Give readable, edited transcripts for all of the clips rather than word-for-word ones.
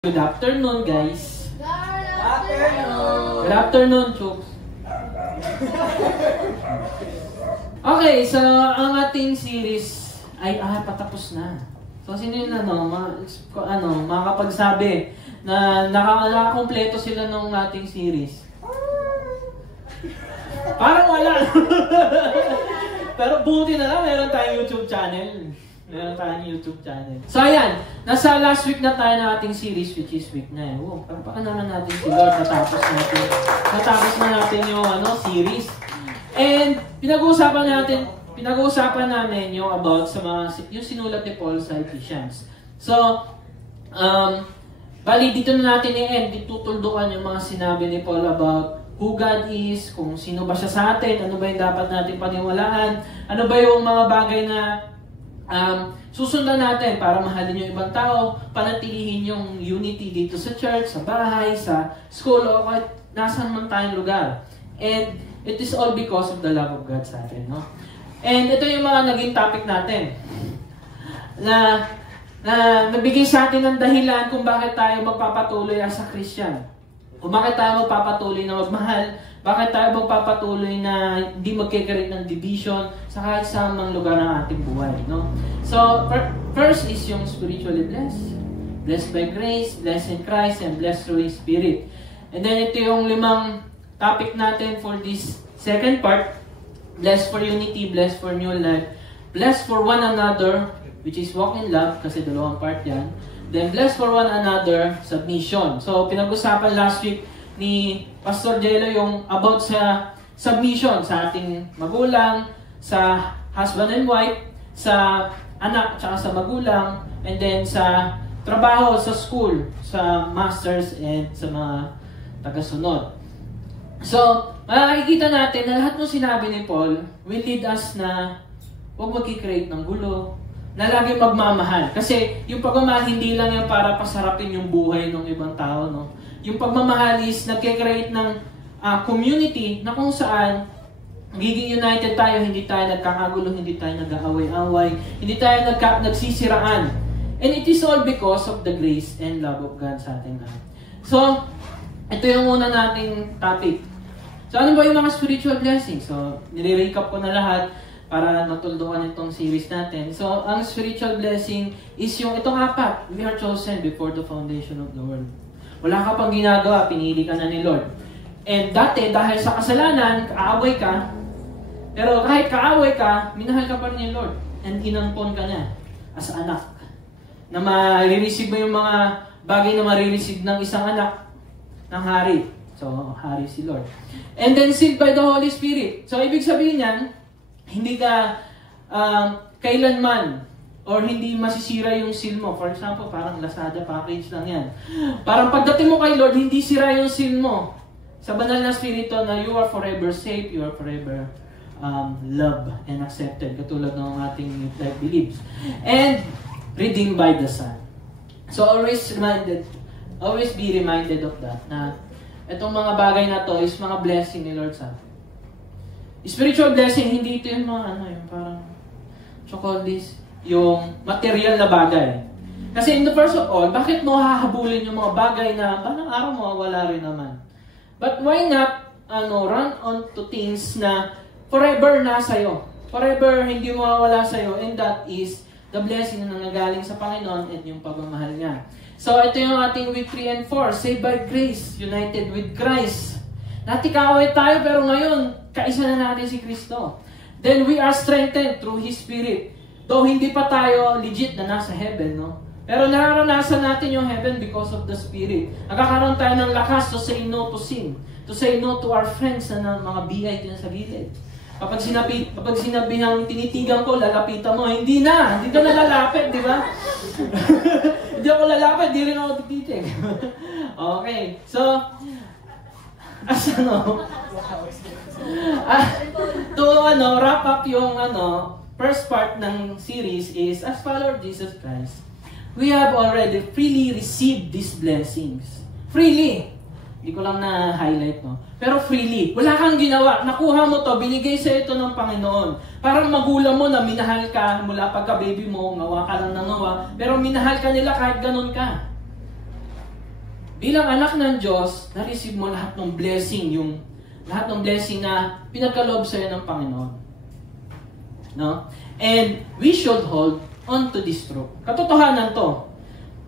Good afternoon, guys. Afternoon. Good afternoon, Chooks. Okay, so ang ating series ay patapos na. So sino yun makakapagsabi na nakakompleto sila ng ating series? Parang wala. Pero buti na lang, meron tayong YouTube channel. So ayan, nasa last week na tayo ng ating series, which is week 9. Parang naman natin si Lord, natapos na natin yung series. And pinag-uusapan namin yung about sa yung sinulat ni Paul sa Ephesians. So, bali dito na natin i-end, tutuldukan yung mga sinabi ni Paul about who God is, kung sino ba siya sa atin, ano ba yung dapat natin paniwalaan, ano ba yung mga bagay na susundan natin para mahalin yung ibang tao, panatilihin yung unity dito sa church, sa bahay, sa school, o kahit nasan man tayong lugar. And it is all because of the love of God sa atin, no? And ito yung mga naging topic natin na nabigay sa atin ng dahilan kung bakit tayo magpapatuloy as a Christian. Kung bakit tayo magpapatuloy na magmahal, bakit tayo magpapatuloy na hindi magkikreate ng division sa kahit saan mang lugar ng ating buhay, no? So, first is yung spiritually blessed. Blessed by grace, blessed in Christ, and blessed through His Spirit. And then ito yung 5 topic natin for this second part. Blessed for unity, blessed for new life, blessed for one another, which is walk in love, kasi 2 part yan. Then blessed for one another, submission. So, pinag-usapan last week ni Pastor Jello yung about sa submission sa ating magulang, sa husband and wife, sa anak tsaka sa magulang, and then sa trabaho, sa school, sa masters, and sa mga tagasunod. So, makikita natin na lahat ng sinabi ni Paul will lead us na huwag magkikreate ng gulo, na lagi magmamahal. Kasi yung pagmamahal hindi lang yan para pasarapin yung buhay ng ibang tao, no? Yung pagmamahal is nagkikreate ng community na kung saan magiging united tayo, hindi tayo nagkakagulo, hindi tayo nag-aaway-away, hindi tayo nagsisiraan. And it is all because of the grace and love of God sa ating lahat. So, ito yung una nating topic. So, ano ba yung mga spiritual blessings? So, nire-recap ko na lahat para natuldukan itong series natin. So, ang spiritual blessing is yung itong 4. We are chosen before the foundation of the world. Wala ka pang ginagawa, pinili ka na ni Lord. And dati, dahil sa kasalanan, kaaway ka. Pero kahit kaaway ka, minahal ka pa rin ni Lord. And inampon ka na as anak. Na marireceive mo yung mga bagay na marireceive ng isang anak ng hari. So, hari si Lord. And then sealed by the Holy Spirit. So, ibig sabihin yan, hindi ka kailanman or hindi masisira yung seal mo. For example, parang Lazada package lang yan. Parang pagdating mo kay Lord, hindi sira yung seal mo. Sa banal na spirito na you are forever safe, you are forever loved and accepted. Katulad ng ating life beliefs. And redeemed by the Son. So always be reminded of that. Na itong mga bagay na to is mga blessing ni Lord sa atin. Spiritual blessing, hindi ito yung mga yung parang this, yung material na bagay. Kasi in the first of all, bakit mo hahabulin yung mga bagay na parang araw mo wala rin naman? But why not run on to things na forever na sa'yo? Forever hindi mo mawawala sa'yo, and that is the blessing na nanggaling sa Panginoon at yung pagmamahal niya. So ito yung ating week 3 and 4, saved by grace, united with Christ. Dati kaaway tayo, pero ngayon, kaisa na natin si Kristo. Then we are strengthened through His Spirit. Though hindi pa tayo legit na nasa heaven, no? Pero nararanasan natin yung heaven because of the Spirit. Nagkakaroon tayo ng lakas to say no to sin. To say no to our friends na mga BI dyan sa gilid. Kapag sinabi ng tinitigan ko, lalapitan mo, hindi na lalapit, di ba? Hindi ako lalapit, di rin ako tititig. Okay, so, to wrap up yung first part ng series is, as follower of Jesus Christ, we have already freely received these blessings. Freely. Hindi ko lang na-highlight, no? Pero freely. Wala kang ginawa. Nakuha mo to, binigay sa ito ng Panginoon. Parang magulang mo na minahal ka mula pagka-baby mo, ngawa ka lang ng ngawa, pero minahal ka nila kahit ganun ka. bilang anak ng Diyos, na-receive mo lahat ng blessing, lahat ng blessing na pinagkaloob sa'yo ng Panginoon. No? And we should hold on to this truth. Katotohanan to.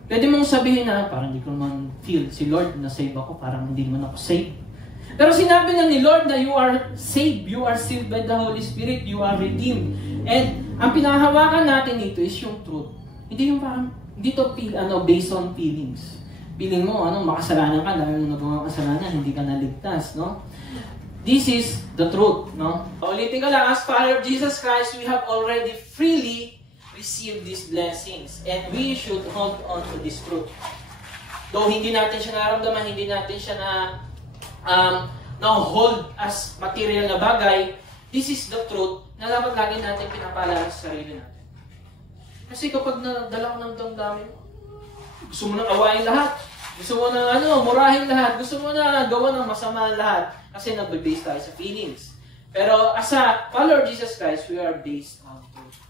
Pwede mong sabihin na, parang hindi ko naman feel si Lord na save ako, parang hindi naman ako save. Pero sinabi na ni Lord na you are saved. You are sealed by the Holy Spirit. You are redeemed. And ang pinahawakan natin dito is yung truth. Hindi yung parang, hindi to based on feelings. Feeling mo, makasalanan ka, dahil nagawa kasalanan, hindi ka naligtas, no? This is the truth, no? Ulitin ko lang, as follower of Jesus Christ, we have already freely received these blessings. And we should hold on to this truth. Though hindi natin siya naramdaman, hindi natin siya hold as material na bagay, this is the truth na dapat lagi natin pinapaalala sa sarili natin. Kasi kapag nadala ko ng damdamin mo, gusto mo nang awayin lahat, gusto mo nang murahin lahat, gusto mo na gawa ng masama lahat, kasi nagbe-base tayo sa feelings. Pero as a follower of Jesus Christ, we are based on truth.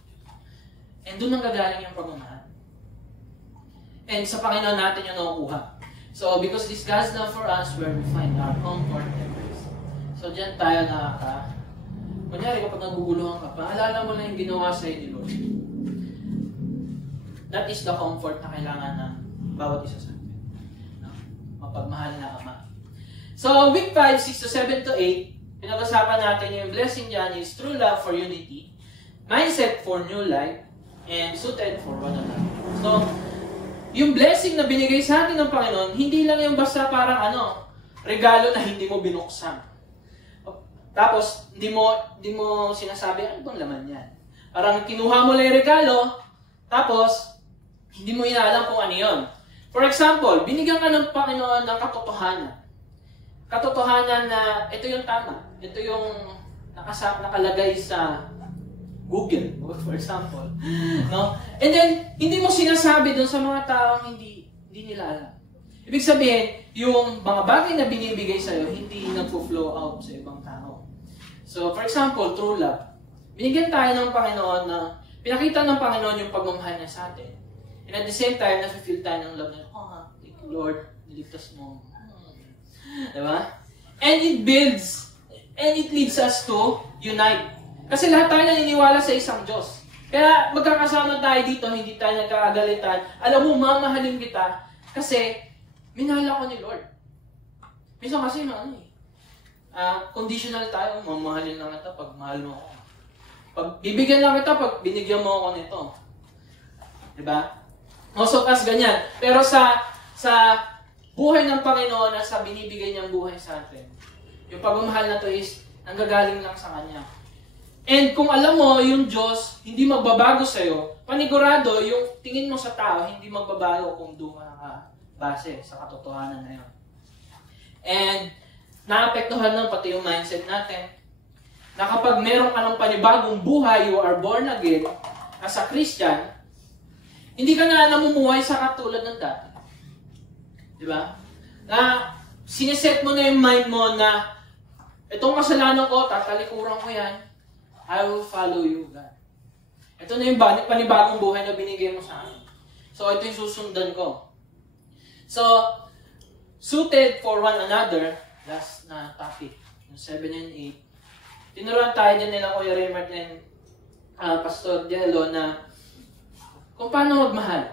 And doon ang gagaling yung pagmamahal. And sa Panginoon natin yung nakukuha. So, because this God's love for us, where we find our comfort and rest. So, dyan tayo kunyari kapag naguguluhan ka pa, alala mo lang yung ginawa sa'yo ni Lord. That is the comfort na kailangan ng bawat isa sa atin. No? Mapagmahal na Ama. So, week 5, 6 to 7 to 8, pinag-usapan natin yung blessing dyan is true love for unity, mindset for new life, and suited for one another. So, yung blessing na binigay sa atin ng Panginoon, hindi lang yung basta parang regalo na hindi mo binuksan. Tapos, hindi mo sinasabi, ano bang laman yan? Parang kinuha mo lang yung regalo, tapos, hindi mo inaalam kung ano yun. For example, binigyan ka ng Panginoon ng katotohanan. Katotohanan na ito yung tama. Ito yung nakalagay sa Google, for example. No? And then, hindi mo sinasabi dun sa mga taong hindi nila alam. Ibig sabihin, yung mga bagay na binibigay sa'yo, hindi nagpo-flow out sa ibang tao. So, for example, true love. Binigyan tayo ng Panginoon na, pinakita ng Panginoon yung pagmamahal niya sa atin. And at the same time, nasa-feel tayo ng love na, thank you Lord, niligtas mo. Diba? And it builds, and it leads us to unite. Kasi lahat tayo naniniwala sa isang Diyos. Kaya magkakasama tayo dito, hindi tayo nagkakagalitan. Alam mo, mamahalin kita kasi minahal ako ni Lord. Minsan kasi conditional tayo, mamahalin lang kita pag mahal mo ako. Pag bibigyan lang kita pag binigyan mo ako nito. Diba? Most of us ganyan. Pero sa buhay ng Panginoon at sa binibigay niyang buhay sa atin, yung pagmamahal na to is nanggagaling lang sa Kanya. And kung alam mo, yung Diyos, hindi magbabago sa'yo, panigurado, yung tingin mo sa tao, hindi magbabago kung doon ka nakabase sa katotohanan na yun. And, naapektuhan nun pati yung mindset natin, na kapag meron ka ng panibagong buhay, you are born again, as a Christian, hindi ka na namumuhay sa katulad ng dati. Diba? Na, sineset mo na yung mind mo na, itong kasalanan ko, tatalikuran ko yan, I will follow you, God. Ito na yung panibagong buhay na binigay mo sa akin. So, ito yung susundan ko. So, suited for one another, last na topic, yung 7 and 8. Tinuruan tayo din nila Kuya Raymart and Pastor Dielo na kung paano magmahal.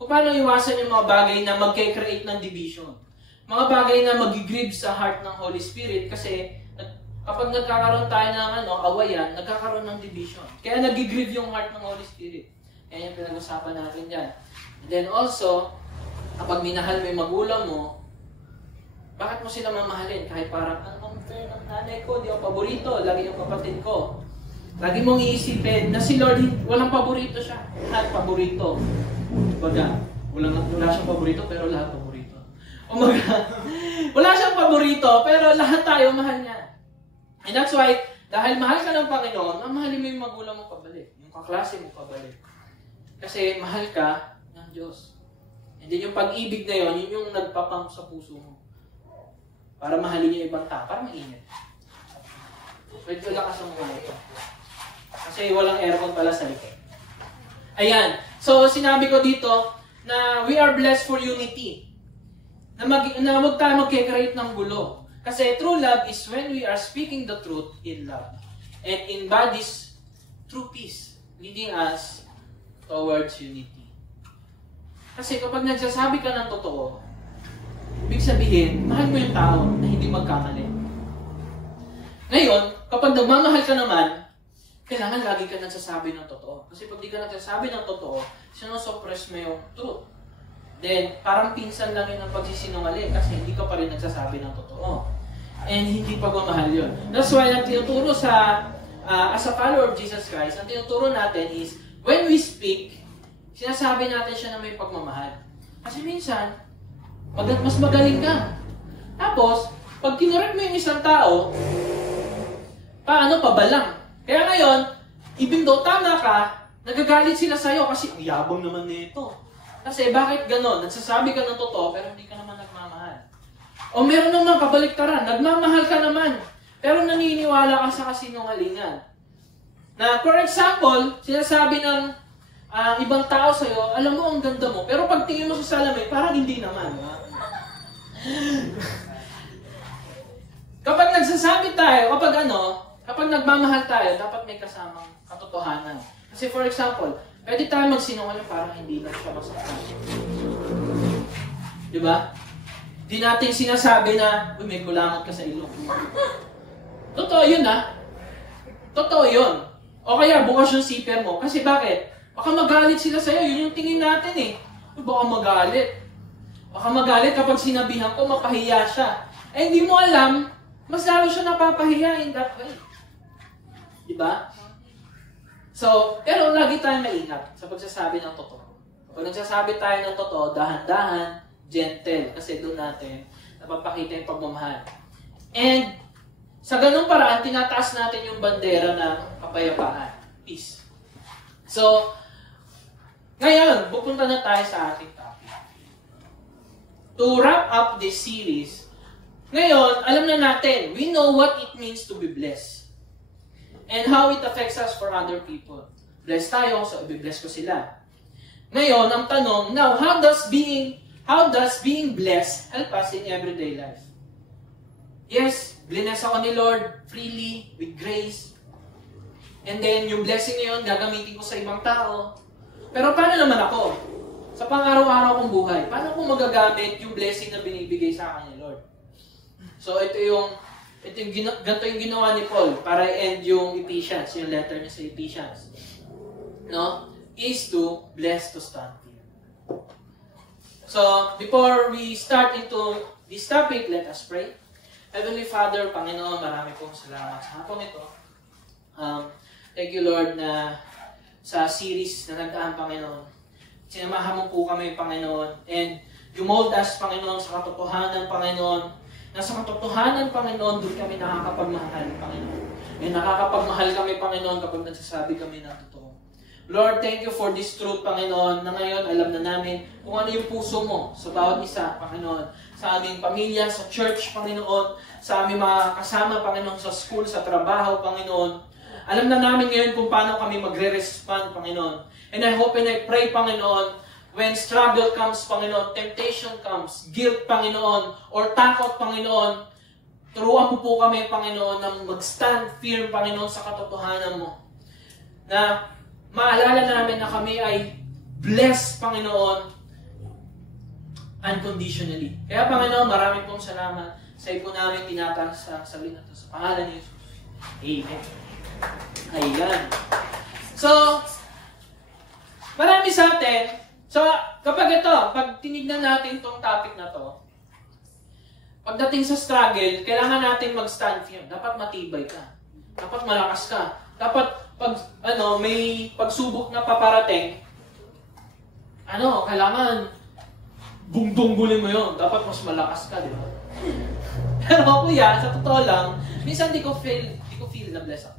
Kung paano iwasan yung mga bagay na mag-create ng division. Mga bagay na mag-grieve sa heart ng Holy Spirit kasi kapag nagkakaroon tayo ng awayan, nagkakaroon ng division. Kaya nag-grieve yung heart ng Holy Spirit. Kaya yung pinag-usapan natin dyan. And then also, kapag minahal mo yung magulang mo, bakit mo sila mamahalin? Kahit parang, ang unfair ng nanay ko, di ako paborito, lagi yung kapatid ko. Lagi mong iisipin na si Lord, walang paborito siya. Lahat paborito. Baga, wala siyang paborito, pero lahat paborito. Wala siyang paborito, pero lahat tayo mahal niya. And that's why, dahil mahal ka ng Panginoon, mamahalin mo yung magulang mo pabalik, yung kaklase mo pabalik. Kasi mahal ka ng Diyos. And then yung pag-ibig na yun, yun yung nagpapump sa puso mo. Para mahalin yung ibang tao, para mainit. Medyo lakas ang mga ito. Kasi walang aircon pala sa likod. Ayan. So, sinabi ko dito na we are blessed for unity. na huwag tayo mag-create ng gulo. Kasi true love is when we are speaking the truth in love. And embodies true peace, leading us towards unity. Kasi kapag nagsasabi ka ng totoo, ibig sabihin, mahal mo yung tao na hindi magkamali. Ngayon, kapag nagmamahal ka naman, kailangan lagi ka nagsasabi ng totoo. Kasi pag di ka nagsasabi ng totoo, sinosuppress mo yung truth. Then, parang pinsan lang yun ang pagsisinungaling kasi hindi ka pa rin nagsasabi ng totoo. And hindi pagmamahal yun. That's why ang tinuturo sa, as a follower of Jesus Christ, ang tinuturo natin is, when we speak, sinasabi natin siya na may pagmamahal. Kasi minsan, mas magaling ka. Tapos, pag kinurek mo yung isang tao, pabalang. Kaya ngayon, even though tama ka, nagagalit sila sa'yo kasi ang yabang naman nito. Kasi bakit ganon? Nagsasabi ka ng totoo pero hindi ka naman nagmamahal. O meron naman kabaliktaran, nagmamahal ka naman pero naniniwala ka sa kasinungalingan. Na for example, sinasabi ng ibang tao sa'yo, alam mo ang ganda mo, pero pag tingin mo sa salamin, parang hindi naman. Kapag nagsasabi tayo, kapag nagmamahal tayo, dapat may kasamang katotohanan. Kasi for example, pwede tayo magsinungaling parang hindi lang siya masaktan. Diba? Di natin sinasabi na, may kulangot ka sa ilong. Totoo yun Totoo yun. O kaya bukas yung zipper mo. Kasi bakit? Baka magalit sila sa'yo. Yun yung tingin natin Baka magalit. Baka magalit kapag sinabihan ko, mapahiya siya. Eh hindi mo alam, mas lalo siya napapahiya in that way. Diba? So, pero lagi tayong maingat sa pagsasabi ng totoo. Kapag nagsasabi tayo ng totoo, dahan-dahan, gentle. Kasi doon natin napapakita yung pagmamahal. And sa ganung paraan, tinataas natin yung bandera ng kapayapaan. Peace. So, ngayon, pupunta na tayo sa ating topic. To wrap up this series, ngayon, alam na natin, we know what it means to be blessed. And how it affects us for other people. Blessed tayo, so i-bless ko sila. Ngayon, ang tanong, now, how does being blessed help us in everyday life? Yes, bless ako ni Lord freely, with grace. And then, yung blessing na yun, gagamitin ko sa ibang tao. Pero paano naman ako? Sa pang-araw-araw kong buhay, paano ko magagamit yung blessing na binibigay sa akin ni Lord? So, ganito yung ginawa ni Paul para i-end yung Ephesians, yung letter niya sa Ephesians. No? Is to bless to stand here. So, before we start into this topic, let us pray. Heavenly Father, Panginoon, marami pong salamat sa hapon ito. Thank you, Lord, na sa series na nagdaan, Panginoon. Sinamahan mo po kami, Panginoon. And you mold us, Panginoon, sa katotohanan, Panginoon. Nasa katotohanan, Panginoon, doon kami nakakapagmahal, Panginoon. And nakakapagmahal kami, Panginoon, kapag nagsasabi kami ng totoo. Lord, thank you for this truth, Panginoon, na ngayon alam na namin kung ano yung puso mo sa bawat isa, Panginoon. Sa aming pamilya, sa church, Panginoon, sa aming mga kasama, Panginoon, sa school, sa trabaho, Panginoon. Alam na namin ngayon kung paano kami magre-respond, Panginoon. And I hope and I pray, Panginoon, when struggle comes, Panginoon, temptation comes, guilt, Panginoon, or takot, Panginoon, turuan mo po kami, Panginoon, na mag-stand firm, Panginoon, sa katotohanan mo. Na maalala namin na kami ay blessed, Panginoon, unconditionally. Kaya, Panginoon, maraming pong salamat sa ipo namin tinataas sa salita sa pangalan ni Jesus. Amen. Ayan. So, marami sa atin, kapag pag tinignan natin itong topic na to, pagdating sa struggle, kailangan natin mag-stand firm. Dapat matibay ka. Dapat malakas ka. Dapat pag may pagsubok na paparating, kailangan bungdunggulin mo yun. Dapat mas malakas ka, di ba? Pero kuya, sa totoo lang, minsan di ko feel na bless ako.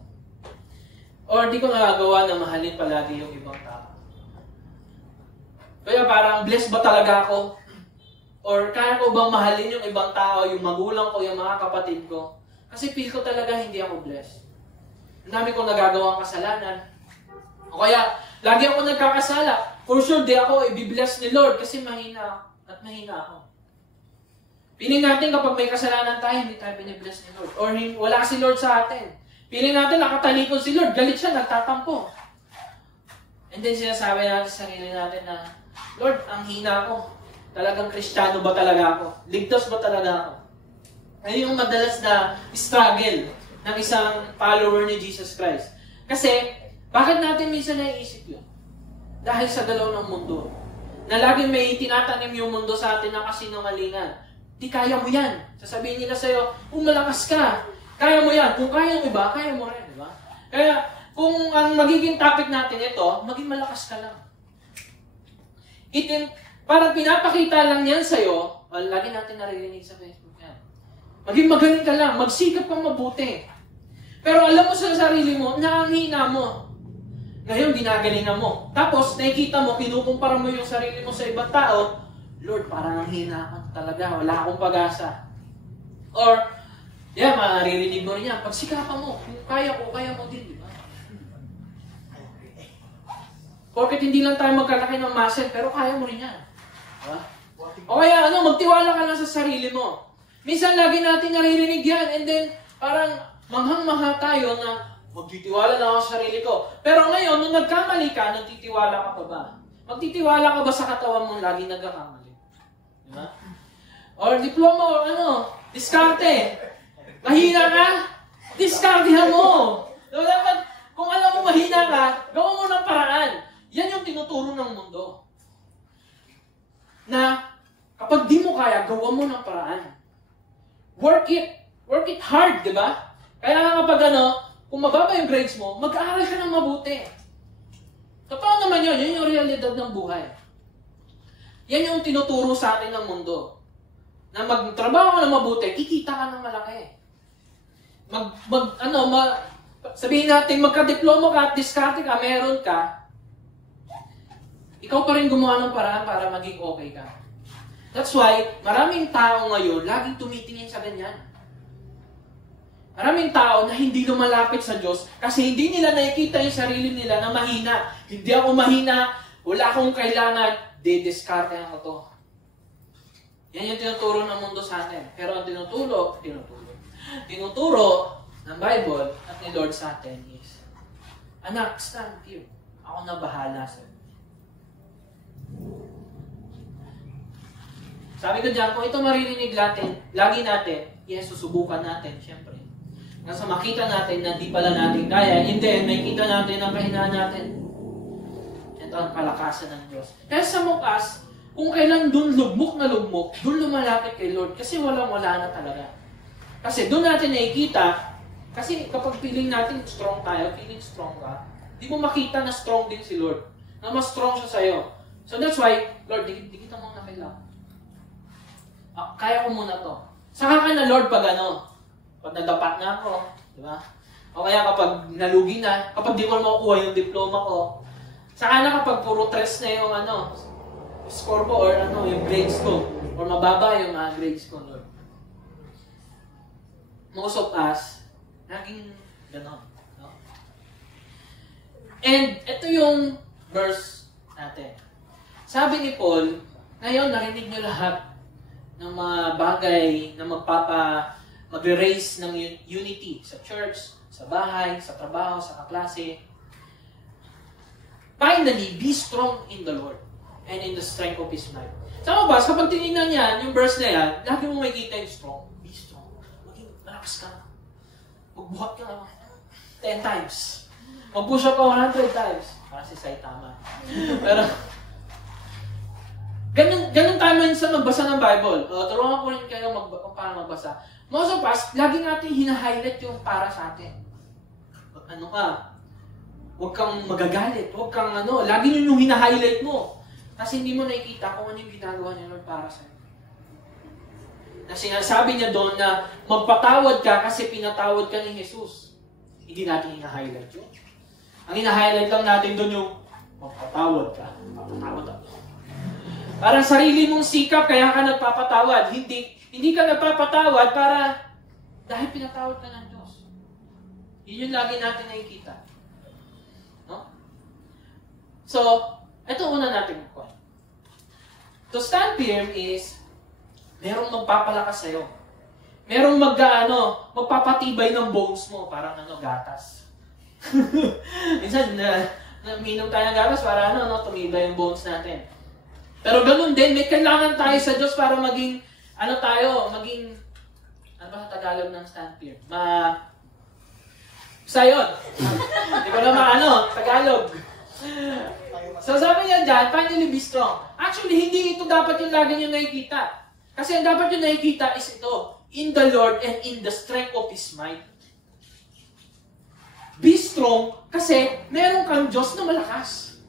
Or di ko nagagawa na mahalin palagi yung ibang tao. Kaya parang, blessed ba talaga ako? Or kaya ko bang mahalin yung ibang tao, yung magulang ko, yung mga kapatid ko? Kasi feel ko talaga hindi ako blessed. Ang dami kong nagagawang kasalanan. O kaya, lagi ako nagkakasala. For sure, di ako i-bless ni Lord kasi mahina ako. Piling natin kapag may kasalanan tayo, hindi tayo binibless ni Lord. Or wala si Lord sa atin. Piling natin nakatalikod si Lord, galit siya, nagtatampo. And then sinasabi natin sa sarili natin na, Lord, ang hina ko. Talagang Kristiyano ba talaga ako? Ligtas ba talaga ako? Ayun yung madalas na struggle ng isang follower ni Jesus Christ. Kasi, bakit natin minsan naiisip yun? Dahil sa galaw ng mundo. Na laging may tinatanim yung mundo sa atin na kasinungalingan. Di kaya mo yan. Sasabihin nila sa'yo, kung malakas ka, kaya mo yan. Kung kaya mo iba, kaya mo rin. Diba? Kaya, kung ang magiging topic natin ito, maging malakas ka lang. Parang pinapakita lang yan sa'yo, lagi natin naririnig sa Facebook yan. Maging magaling ka lang, magsikap kang mabuti. Pero alam mo sa sarili mo, na ang hina mo. Ngayon, ginagalingan mo. Tapos, nakikita mo, kinukumpara mo yung sarili mo sa ibang tao, Lord, parang ang hina ako talaga, wala akong pag-asa. Or, maririnig mo rin yan, pagsikapan mo, kung kaya ko, kaya mo din, di ba? Porket hindi lang tayo magkalaki ng muscle, pero kaya mo rin yan. Diba? O kaya, magtiwala ka lang sa sarili mo. Minsan, lagi natin naririnig yan, and then, parang manghang-maha tayo na, magtitiwala na ako sa sarili ko. Pero ngayon, nung nagkamali ka, nagtitiwala ka pa ba? Magtitiwala ka ba sa katawan mong lagi nagkakamali? Diba? Or diploma, or diskarte. Mahina ka? Diskartehan mo. So, dapat, kung alam mo mahina ka, gawa mo ng paraan. Yan yung tinuturo ng mundo. Na, kapag di mo kaya, gawa mo ng paraan. Work it hard, di ba? Kaya nga kapag kung mababa yung grades mo, mag-aaral ka ng mabuti. Totoo naman yun yung realidad ng buhay. Yan yung tinuturo sa atin ng mundo. Na magtrabaho ka ng mabuti, kikita ka ng malaki. Sabihin natin, magka-diploma ka at diskarte ka, meron ka, ikaw pa rin gumawa ng paraan para maging okay ka. That's why, maraming tao ngayon, laging tumitingin sa ganyan. Maraming tao na hindi lumalapit sa Diyos kasi hindi nila nakikita yung sarili nila na mahina. Hindi ako mahina, wala akong kailangan, didiskartehan ko to. Yan yung tinuturo ng mundo sa atin. Pero ang tinuturo ng Bible at ni Lord sa atin is, anak, stand here. Ako na bahala sa iyo. Sabi ko dyan, kung ito maririnig natin, lagi natin, yes, susubukan natin, syempre. Nasa makita natin na di pala natin kaya, and then may kita natin ang kahinaan natin. Ito ang kalakasan ng Diyos. Kaya sa mukas, kung kailan dun lugmok na lugmok, dun lumalapit kay Lord kasi walang-wala na talaga. Kasi dun natin nakikita, kasi kapag feeling natin strong tayo, feeling strong ka, di mo makita na strong din si Lord. Na mas strong siya sa'yo. So that's why, Lord, di kita muna kailangan. Kaya ko muna to. Saka ka na, Lord, pag nadapat na ako, di ba? O kaya kapag nalugi na, kapag di ko makukuha yung diploma ko, saka na kapag puro tres na yung score ko or yung grades ko, or mababa yung grades ko, Lord. Most of us, laging ganon. No? And ito yung verse natin. Sabi ni Paul, ngayon narinig niyo lahat ng mga bagay na mag-raise ng unity sa church, sa bahay, sa trabaho, sa kaklase. Finally, be strong in the Lord and in the strength of His might. Sa mga kapag tinignan niyan, yung verse na yan, lagi mo makikita yung strong. Be strong. Maging malakas ka. Magbuhat ka 10 times. Mag-push up ka 100 times. Para si Saitama. Pero, ganun tayo minsan magbasa ng Bible. Turuan ko rin kayo kung paano magbasa. Most of us, lagi natin hina-highlight yung para sa atin. Huwag kang magagalit. Huwag kang lagi nyo yung hina-highlight mo. Kasi hindi mo nakikita kung ano yung ginagawa niya Lord para sa'yo. Na sinasabi niya doon na magpatawad ka kasi pinatawad ka ni Jesus. Hindi natin hina-highlight yun. Ang hina-highlight lang natin doon yung magpatawad ka. Magpatawad ako. Parang sarili mong sikap kaya ka nagpapatawad. Hindi ka nagpapatawad para dahil pinatawad ka ng Diyos. Yun yung lagi natin nakikita. No? So, ito una natin point. To stand firm is merong magpapalakas sa'yo. Merong magpapatibay ng bones mo, parang gatas. Minsan, minom tayo ng gatas para tumibay yung bones natin. Pero ganun din, may kailangan tayo sa Diyos para maging, ano ba sa Tagalog ng stand fear? Sayon. Hindi ko na Tagalog. So sabi niya dyan, finally be strong. Actually, hindi ito dapat yung lagi nyo nakikita. Kasi ang dapat nyo nakikita is ito, in the Lord and in the strength of His might. Be strong kasi meron kang Diyos na malakas.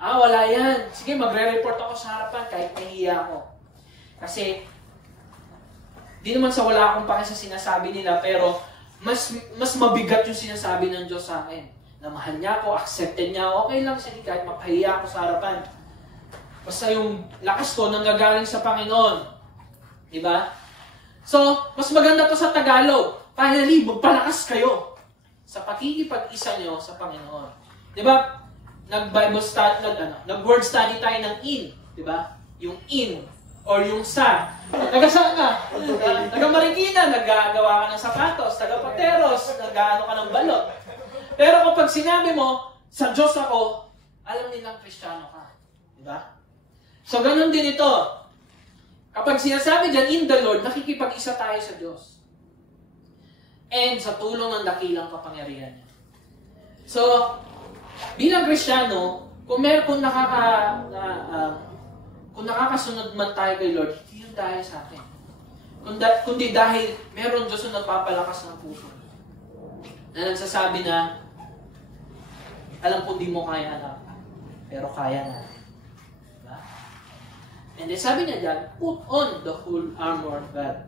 Wala yan. Sige, magre-report ako sa harapan kahit nahihiya ako. Kasi, di naman sa wala akong pake sa sinasabi nila, pero mas mabigat yung sinasabi ng Diyos sa akin. Na mahal niya ako, accepted niya ako, okay lang sige kahit mapahiya ako sa harapan. Basta yung lakas ko nanggagaling sa Panginoon. Diba? So, mas maganda to sa Tagalog. Finally, magpalakas kayo sa pakikipag-isa nyo sa Panginoon. Diba? Nag-word study tayo ng in. Diba? Yung in or yung sa. Nagasaan ka? Taga-Marikina, naggagawa ka ng sapatos. Taga-Pateros, nag-ano ka ng balot. Pero kapag sinabi mo, sa Diyos ako, alam nilang Kristiyano ka. Diba? So, ganun din ito. Kapag sinasabi dyan, in the Lord, nakikipag-isa tayo sa Diyos. And sa tulong ng dakilang kapangyarihan niya. So, bilang Kristiyano, kung nakakasunod man tayo kay Lord, hindi yun dahil sa atin. Kundi dahil meron Diyos na nagpapalakas ng puso. Na nagsasabi na, alam ko di mo kaya anak, pero kaya na. Diba? And then sabi niya dyan, put on the whole armor of God.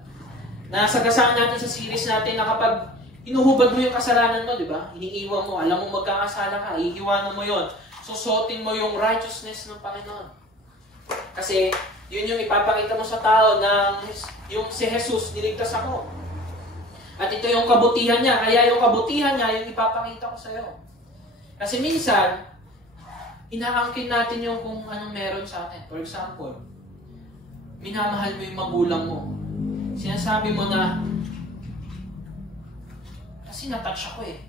Nasagasaan natin sa series natin na kapag inuhubad mo yung kasalanan mo, di ba? Iniiwan mo, alam mo magkakasala ka, iiwanan mo yon. Susuotin mo yung righteousness ng Panginoon. Kasi yun yung ipapakita mo sa tao na yung si Jesus, niligtas ako. At ito yung kabutihan niya. Kaya yung kabutihan niya, yung ipapakita ko sa'yo. Kasi minsan, inaangkin natin yung kung anong meron sa atin. For example, minamahal mo yung magulang mo. Sinasabi mo na, kasi natouch ako eh.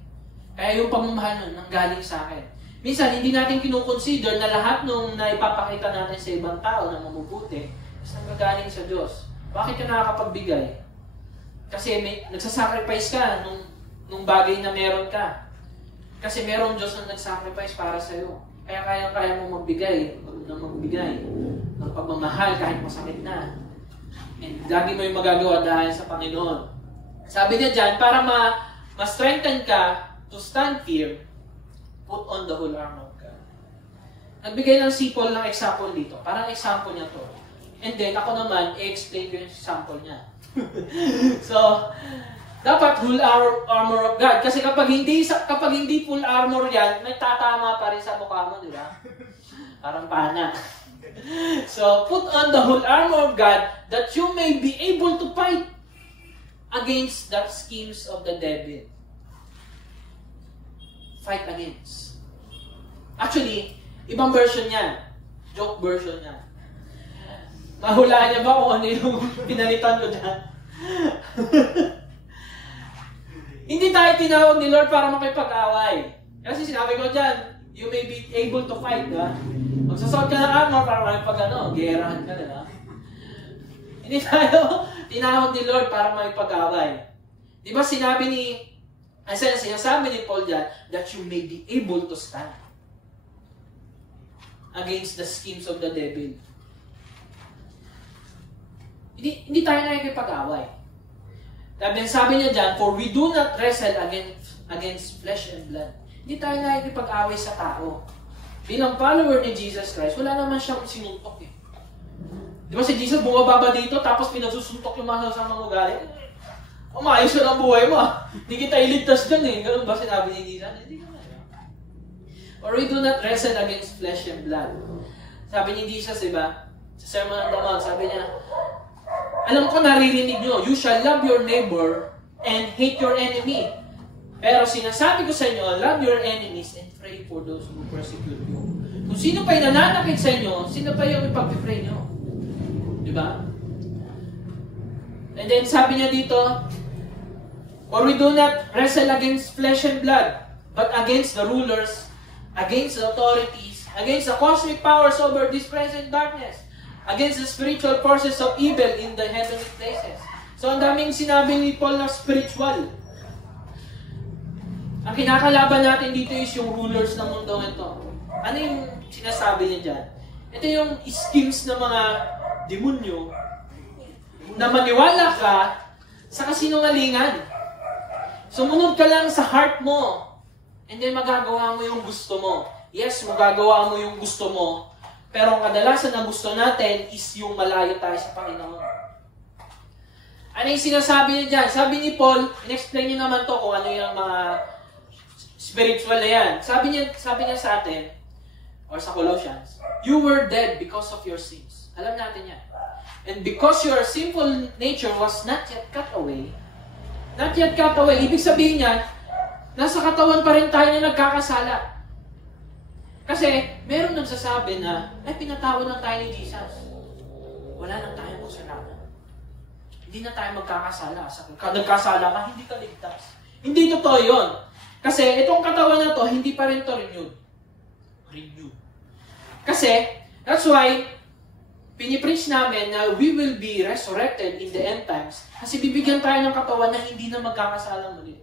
Kaya yung pagmamahal nun, nanggaling sa akin. Minsan, hindi natin kinukonsider na lahat nung naipapakita natin sa ibang tao na mabubuti, is nanggagaling sa Diyos. Bakit ka nakakapagbigay? Kasi nagsasacrifice ka nung bagay na meron ka. Kasi meron Diyos na nagsacrifice para sa'yo. Kaya kaya mo magbigay ng pagmamahal kahit masakit na. And lagi mo yung magagawa dahil sa Panginoon. Sabi niya dyan, para ma-strengthen ka to stand firm, put on the whole armor of God. Nagbigay ng si Paul ng example dito. Parang example niya to. And then, ako naman, i-explain ko yung example niya. So, dapat full armor of God. Kasi kapag hindi full armor yan, may tatama pa rin sa mukha mo, di ba? Parang pana. So, put on the whole armor of God that you may be able to fight against the schemes of the devil. Fight against. Actually, ibang version niya. Joke version niya. Mahulaan niya ba kung ano yung pinalitan ko dyan? Hindi tayo tinawag ni Lord para makipag-away. Kasi sinabi ko dyan, you may be able to fight, diba? Magsasot ka ng armor para gerahan ka, diba? Hindi tayo tinawag ni Lord para makipag-away. Di ba sinabi ni Paul dyan, that you may be able to stand against the schemes of the devil. Hindi tayo nakikipag-away. Sabi niya dyan, for we do not wrestle against flesh and blood. Hindi tayo nakikipag-away sa tao. Bilang follower ni Jesus Christ, wala naman siyang sinuntok eh. Di ba si Jesus bumababa dito, tapos pinagsusuntok yung mga sasamang ugali? Umayos ka ng buhay mo. Hindi kita iligtas dyan eh. Ganun ba sinabi ni Jesus? Hindi naman. Or we do not wrestle against flesh and blood. Sabi ni Jesus, diba? Sa Sermon on the Mount, sabi niya, alam ko naririnig nyo, you shall love your neighbor and hate your enemy. Pero sinasabi ko sa inyo, love your enemies and pray for those who persecute you. Kung sino pa yung nananakit sa inyo, sino pa yung ipag-pray nyo? Di ba? And then sabi niya dito, for we do not wrestle against flesh and blood, but against the rulers, against the authorities, against the cosmic powers over this present darkness, against the spiritual forces of evil in the heavenly places. So ang daming sinabi ni Paul na spiritual. Ang kinakalaban natin dito is yung rulers ng mundo ito. Ano yung sinasabi niya dyan? Ito yung schemes ng mga demonyo na maniwala ka sa kasinungalingan. Sumunod ka lang sa heart mo and then magagawa mo yung gusto mo. Yes, magagawa mo yung gusto mo, pero ang kadalasan na gusto natin is yung malayo tayo sa Panginoon. Ano yung sinasabi niya dyan? Sabi ni Paul, in-explain niya naman to kung ano yung mga spiritual na yan. Sabi niya sa atin, or sa Colossians, you were dead because of your sins. Alam natin yan. And because your sinful nature was not yet cut away, ibig sabihin niya, nasa katawan pa rin tayo na nagkakasala. Kasi, meron nagsasabi na, pinatawad na tayo ni Jesus. Wala na tayong kasalanan. Hindi na tayo magkakasala. Nagkasala ka, hindi ka ligtas. Hindi totoo yun. Kasi, itong katawan na to, hindi pa rin to renewed. Kasi, that's why, pinipreach namin na we will be resurrected in the end times. Kasi bibigyan tayo ng katawan na hindi na magkakasala muli.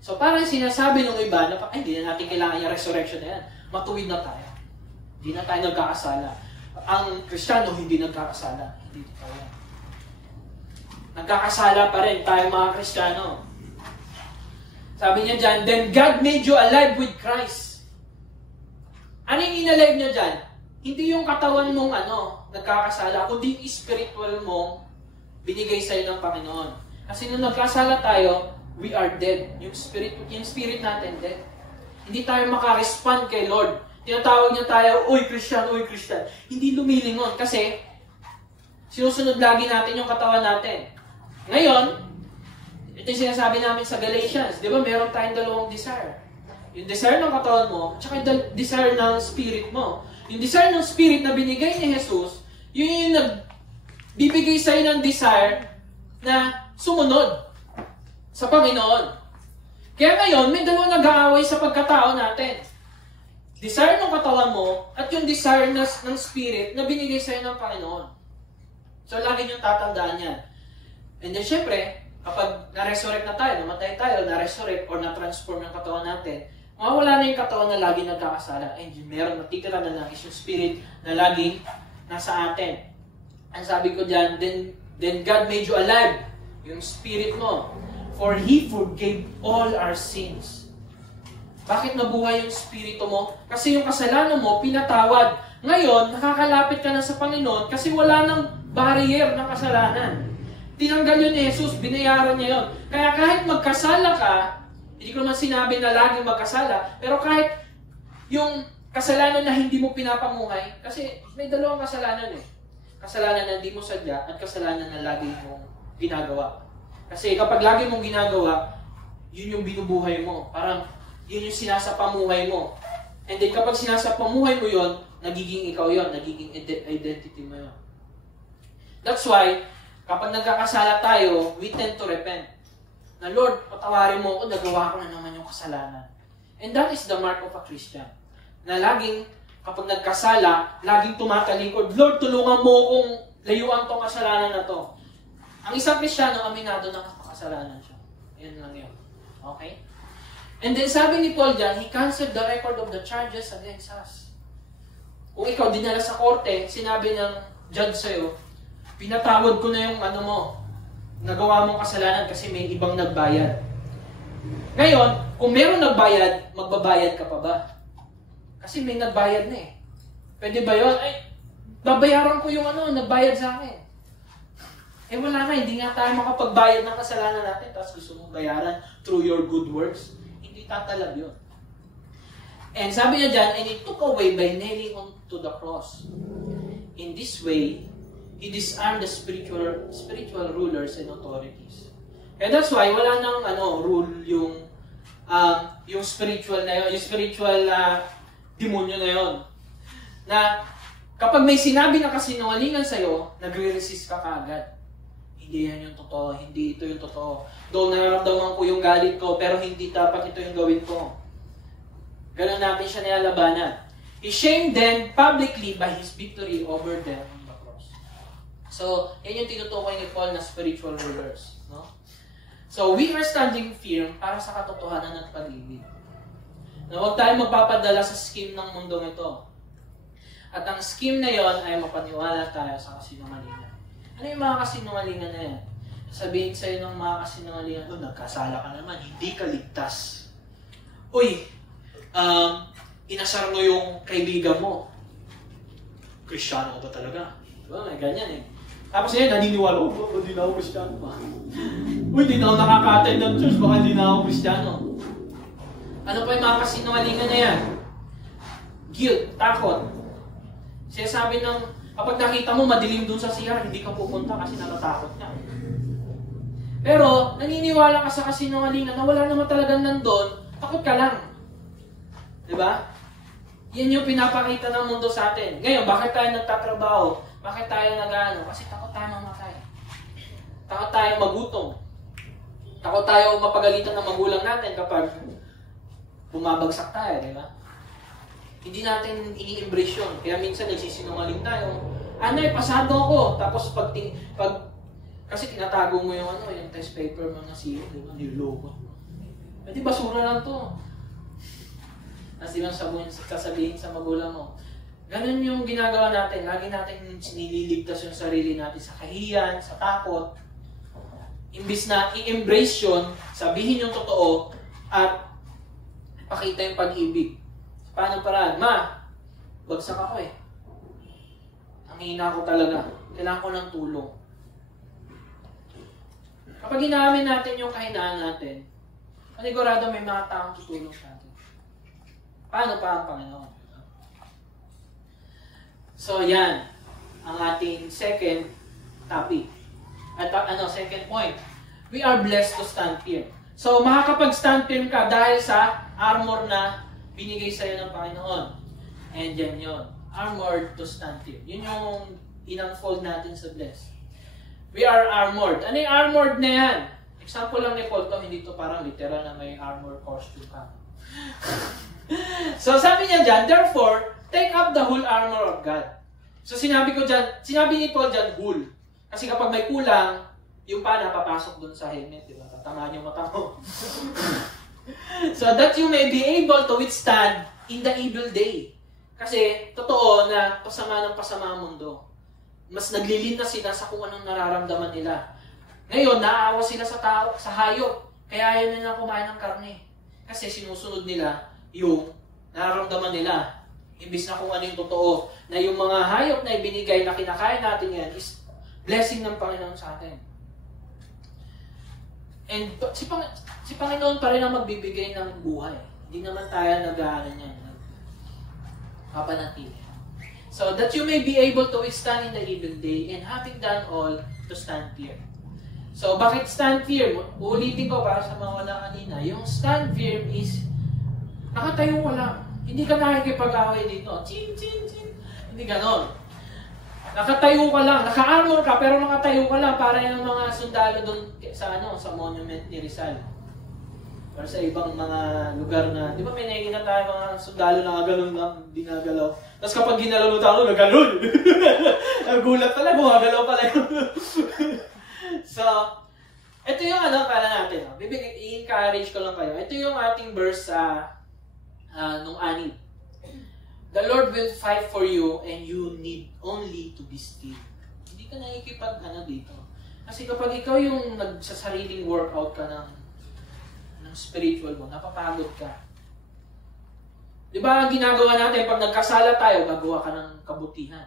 So parang sinasabi ng iba na hindi na natin kailangan yung resurrection na yan. Matuwid na tayo. Hindi na tayo nagkakasala. Ang Kristiyano hindi nagkakasala. Hindi tayo. Nagkakasala pa rin tayo mga Kristiyano. Sabi niya dyan, then God made you alive with Christ. Ano yung inalive niya dyan? Hindi yung katawan mong nagkakasala, kundi yung spiritual mong binigay sa'yo ng Panginoon. Kasi nung nagkasala tayo, we are dead. Yung spirit natin dead. Hindi tayo makarespond kay Lord. Tinatawag niya tayo, Uy, Christian. Hindi lumilingon kasi sinusunod lagi natin yung katawan natin. Ngayon, ito yung sinasabi namin sa Galatians. Di ba, meron tayong dalawang desire. Yung desire ng katawan mo, at yung desire ng spirit mo. Yung desire ng spirit na binigay ni Jesus, yun yung nagbibigay sa'yo ng desire na sumunod sa Panginoon. Kaya ngayon, may dalawang nag-aaway sa pagkatao natin. Desire ng katawan mo at yung desire ng spirit na binigay sa'yo ng Panginoon. So, lagi niyong tatandaan yan. And then, syempre, kapag na-resurrect na tayo, namatay tayo, na-resurrect or na-transform ng katawan natin, mawawala na yung katawan na lagi nagkakasala. And meron, natitira na lang is yung spirit na laging nasa atin. Ang sabi ko dyan, then God made you alive. Yung spirit mo. For He forgave all our sins. Bakit nabuhay yung spirito mo? Kasi yung kasalanan mo, pinatawad. Ngayon, nakakalapit ka na sa Panginoon kasi wala nang barrier ng kasalanan. Tinanggal yun ni Jesus, binayaran niya yun. Kaya kahit magkasala ka, hindi ko naman sinabi na laging magkasala, pero kahit yung kasalanan na hindi mo pinapamuhay, kasi may dalawang kasalanan eh. Kasalanan na hindi mo sadya at kasalanan na lagi mong ginagawa. Kasi kapag lagi mong ginagawa, yun yung binubuhay mo. Parang yun yung sinasapamuhay mo. And then kapag sinasapamuhay mo yun, nagiging ikaw yun, nagiging identity mo yun. That's why, kapag nagkakasala tayo, we tend to repent. Na Lord, patawarin mo ako, nagawa ko na naman yung kasalanan. And that is the mark of a Christian. Na laging, kapag nagkasala, laging tumatalikod, Lord, tulungan mo akong layuan tong kasalanan na to. Ang isang Kristiyano, aminado na kasalanan siya. Yan lang yun. Okay? And then sabi ni Paul dyan, he canceled the record of the charges against us. Kung ikaw dinala sa korte, sinabi ng judge sa'yo, pinatawad ko na yung nagawa mong kasalanan kasi may ibang nagbayad. Ngayon, kung meron nagbayad, magbabayad ka pa ba? Kasi may nagbayad na eh. Pwede ba yun? Ay, babayaran ko yung nagbayad sa akin. Eh wala na, hindi nga tayo makapagbayad ng kasalanan natin tapos gusto mong bayaran through your good works. Hindi tatalab yun. And sabi niya dyan, and it took away by nailing on to the cross. In this way, He disarmed the spiritual rulers and authorities. And that's why wala nang rule yung spiritual na yun, yung spiritual demonyo na yun. Na Kapag may sinabi na kasinungalingan sa'yo, nagre-resist ka kaagad. Hindi yan yung totoo, hindi ito yung totoo. Though nararamdaman ko yung galit ko, pero hindi dapat ito yung gawin ko. Ganun natin siya nilalabanan. He shamed them publicly by his victory over them on the cross. So, yan yung tinutukoy ni Paul na spiritual rulers. No? So, we are standing firm para sa katotohanan at pag-ibig. Na huwag tayong magpapadala sa scheme ng mundong ito. At ang scheme na yon ay mapaniwala tayo sa kasinungalingan. Ano yung mga kasinungalingan na yan? Sabihin sa'yo ng mga kasinungalingan, nagkasala ka naman, hindi ka ligtas. Uy, inasar mo yung kaibigan mo. Kristyano ka ba talaga? Diba? May ganyan eh. Tapos yan, naniniwala, hindi na ako Kristyano ba? Uy, hindi na ako nakaka-attend ng church, baka hindi na ako Kristyano. Ano pa yung mga kasinungalingan na yan? Guilt, takot. Sinasabi ng, kapag nakita mo madilim dun sa CR, hindi ka pupunta kasi natatakot ka. Pero, naniniwala ka sa kasinungalingan na wala naman talagang nandun, takot ka lang. Diba? Yan yung pinapakita ng mundo sa atin. Ngayon, bakit tayo nagtatrabaho? Bakit tayo nag-ano? Kasi takot tayo mamatay. Takot tayo magutom. Takot tayo mapagalitan ng magulang natin kapag bumabagsak tayo, di ba? Hindi natin ini-embrace yun. Kaya minsan nagsisinungaling tayo. Pasado ako. Tapos kasi tinatago mo yung yung test paper mo na siyo, di ba? Niloloko. Di basura lang to. Tapos di ba sasabihin sa magulang mo. Ganun yung ginagawa natin. Lagi natin sinililigtas yung sarili natin sa kahiyan, sa takot. Imbis na i-embrace yun, sabihin yung totoo, at pakita yung pag-ibig. Paano paraan? Ma, bagsak ako eh. Ang hina ko talaga. Kailangan ko ng tulong. Kapag ginamit natin yung kahinaan natin, panigurado may mga taong tutulong sa atin. Paano pa ang Panginoon? So yan, ang ating second topic. At second point. We are blessed to stand firm. So makakapag-stand firm ka dahil sa armor na binigay sa'yo ng Panginoon. And yan yun. Armored to stand firm. Yun yung in-unfold natin sa bless. We are armored. Ano yung armored na yan? Example lang ni Paul to, hindi to parang literal na may armor costume ka. So sabi niya dyan, therefore, take up the whole armor of God. So sinabi ni Paul dyan, whole. Kasi kapag may kulang, yung pa napapasok dun sa helmet, di ba? Tatamaan yung mata mo. So that you may be able to withstand in the evil day. Kasi totoo na pasama ng pasama ang mundo. Mas naglilinas sila sa kung anong nararamdaman nila. Ngayon, naaawa sila sa tao, sa hayop. Kaya ayaw nila kumain ng karne. Kasi sinusunod nila yung nararamdaman nila. Imbis na kung ano yung totoo. Na yung mga hayop na ibinigay na kinakain natin yan is blessing ng Panginoon sa atin. And si Panginoon pa rin ang magbibigay ng buhay. Hindi naman tayo nag-aaral niyan. Papanatili. So that you may be able to withstand in the evil day and having done all, to stand firm. So bakit stand firm? Uulitin ko para sa mga wala kanina. Yung stand firm is nakatayo ka lang. Hindi ka nakikipag-away dito. Chin, chin, chin. Hindi ganon. Nakatayo ka lang. Naka-armor ka pero nakatayo ka lang para yung mga sundalo doon sa monument ni Rizal. Para sa ibang mga lugar na, di ba may nakikita tayo mga sundalo na gano'n lang, hindi nagalaw. Tapos kapag ginalaw ng tao, nagano'n. Nagulat pala, gumagalaw pala yun. So, ito yung para natin. I-encourage ko lang kayo. Ito yung ating verse sa nung 6. The Lord will fight for you and you need only to be still. Hindi ka nakikipag dito. Kasi kapag ikaw yung nagsasariling workout ka ng spiritual mo, napapagod ka. Di ba ang ginagawa natin, pag nagkasala tayo, gagawa ka ng kabutihan.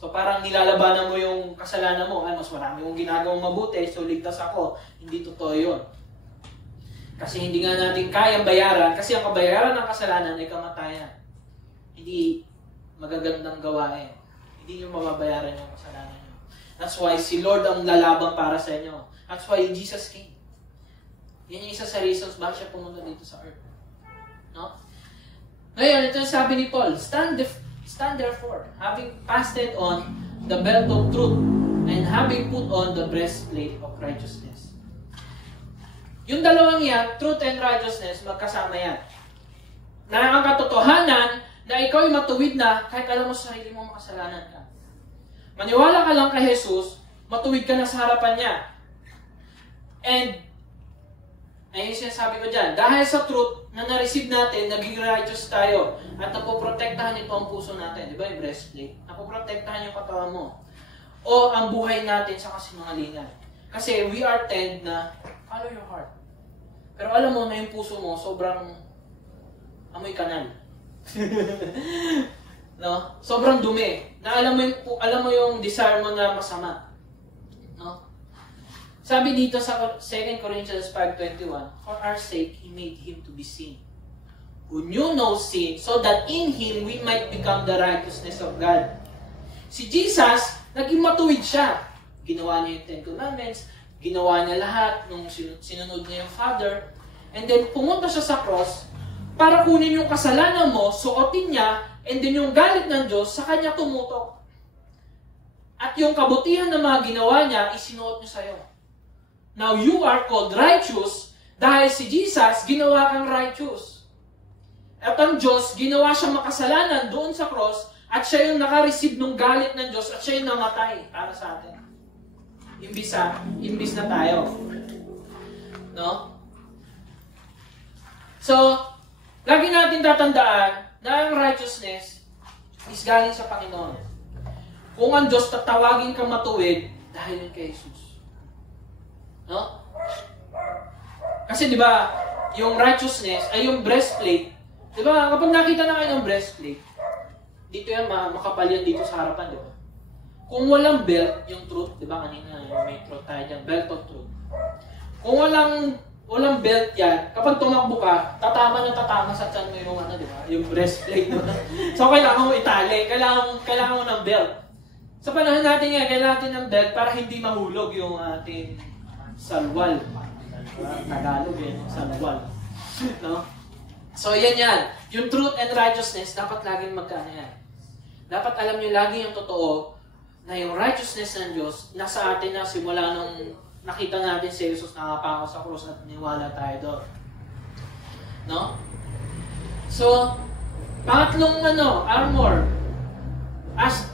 So parang nilalabanan mo yung kasalanan mo, mas marami mong ginagawang mabuti, so ligtas ako. Hindi totoo yun. Kasi hindi nga natin kayang bayaran, kasi ang kabayaran ng kasalanan ay kamatayan. Hindi magagandang gawain. Hindi nyo mababayaran yung kasalanan nyo. That's why si Lord ang lalabang para sa inyo. That's why Jesus came. Yan yung isa sa reasons bakit siya pumunta dito sa earth. No? Ngayon, ito yung sabi ni Paul, stand Stand therefore, having fastened on the belt of truth, and having put on the breastplate of righteousness. Yung dalawang yan, truth and righteousness, magkasama yan. Na ang katotohanan na ikaw ay matuwid na kahit alam mo sa sarili mo makasalanan ka. Maniwala ka lang kay Jesus, matuwid ka na sa harapan niya. And, ayun yung sinasabi ko dyan, dahil sa truth na na-receive natin, naging righteous tayo at napoprotektahan ito ang puso natin. Di ba yung breastplate? Napoprotektahan yung katawan mo. O ang buhay natin sa kasinungalingan. Kasi we are tend na follow your heart. Pero alam mo na yung puso mo sobrang amoy kanal. No? Sobrang dumi. Na alam mo yung desire mo na masama. No? Sabi dito sa 2 Corinthians 5:21, for our sake He made Him to be sin, who knew no sin, so that in Him we might become the righteousness of God. Si Jesus, naging matuwid siya. Ginawa niya yung Ten Commandments, ginawa niya lahat nung sinunod niya yung Father, and then pumunta siya sa cross para kunin yung kasalanan mo, suotin niya, and then yung galit ng Diyos sa kanya tumutok. At yung kabutihan na mga ginawa niya, isinuot niya sa'yo. Now you are called righteous dahil si Jesus ginawa kang righteous. At ang Diyos, ginawa siyang makasalanan doon sa cross at siya yung naka-receive ng galit ng Diyos at siya yung namatay para sa atin. Imbis na tayo. No? So, lagi natin tatandaan na ang righteousness is galing sa Panginoon. Kung ang Diyos tatawagin kang matuwid, dahil yun kay Jesus. No? Kasi di ba, yung righteousness ay yung breastplate. Di ba, kapag nakita na kayo ng breastplate, dito yan, makapal yan dito sa harapan, di ba? Kung walang belt, yung truth, di ba kanina, yung may truth tayo dyan, belt of truth. Kung walang belt yan, kapag tumakbo ka, tatama sa tiyan mo yung ano, di ba? Yung breastplate mo. So, kailangan mo itali, kailangan mo ng belt. Sa panahon natin nga, kailangan natin ng belt para hindi mahulog yung ating salwal. Tagalog yan, salwal. No? So, yan. Yung truth and righteousness, dapat laging magkano yan. Dapat alam nyo lagi yung totoo na yung righteousness ng Diyos nasa atin na simula nung nakita natin si Jesus nakapako sa krus at niwala tayo doon. No? So, pangatlong armor. As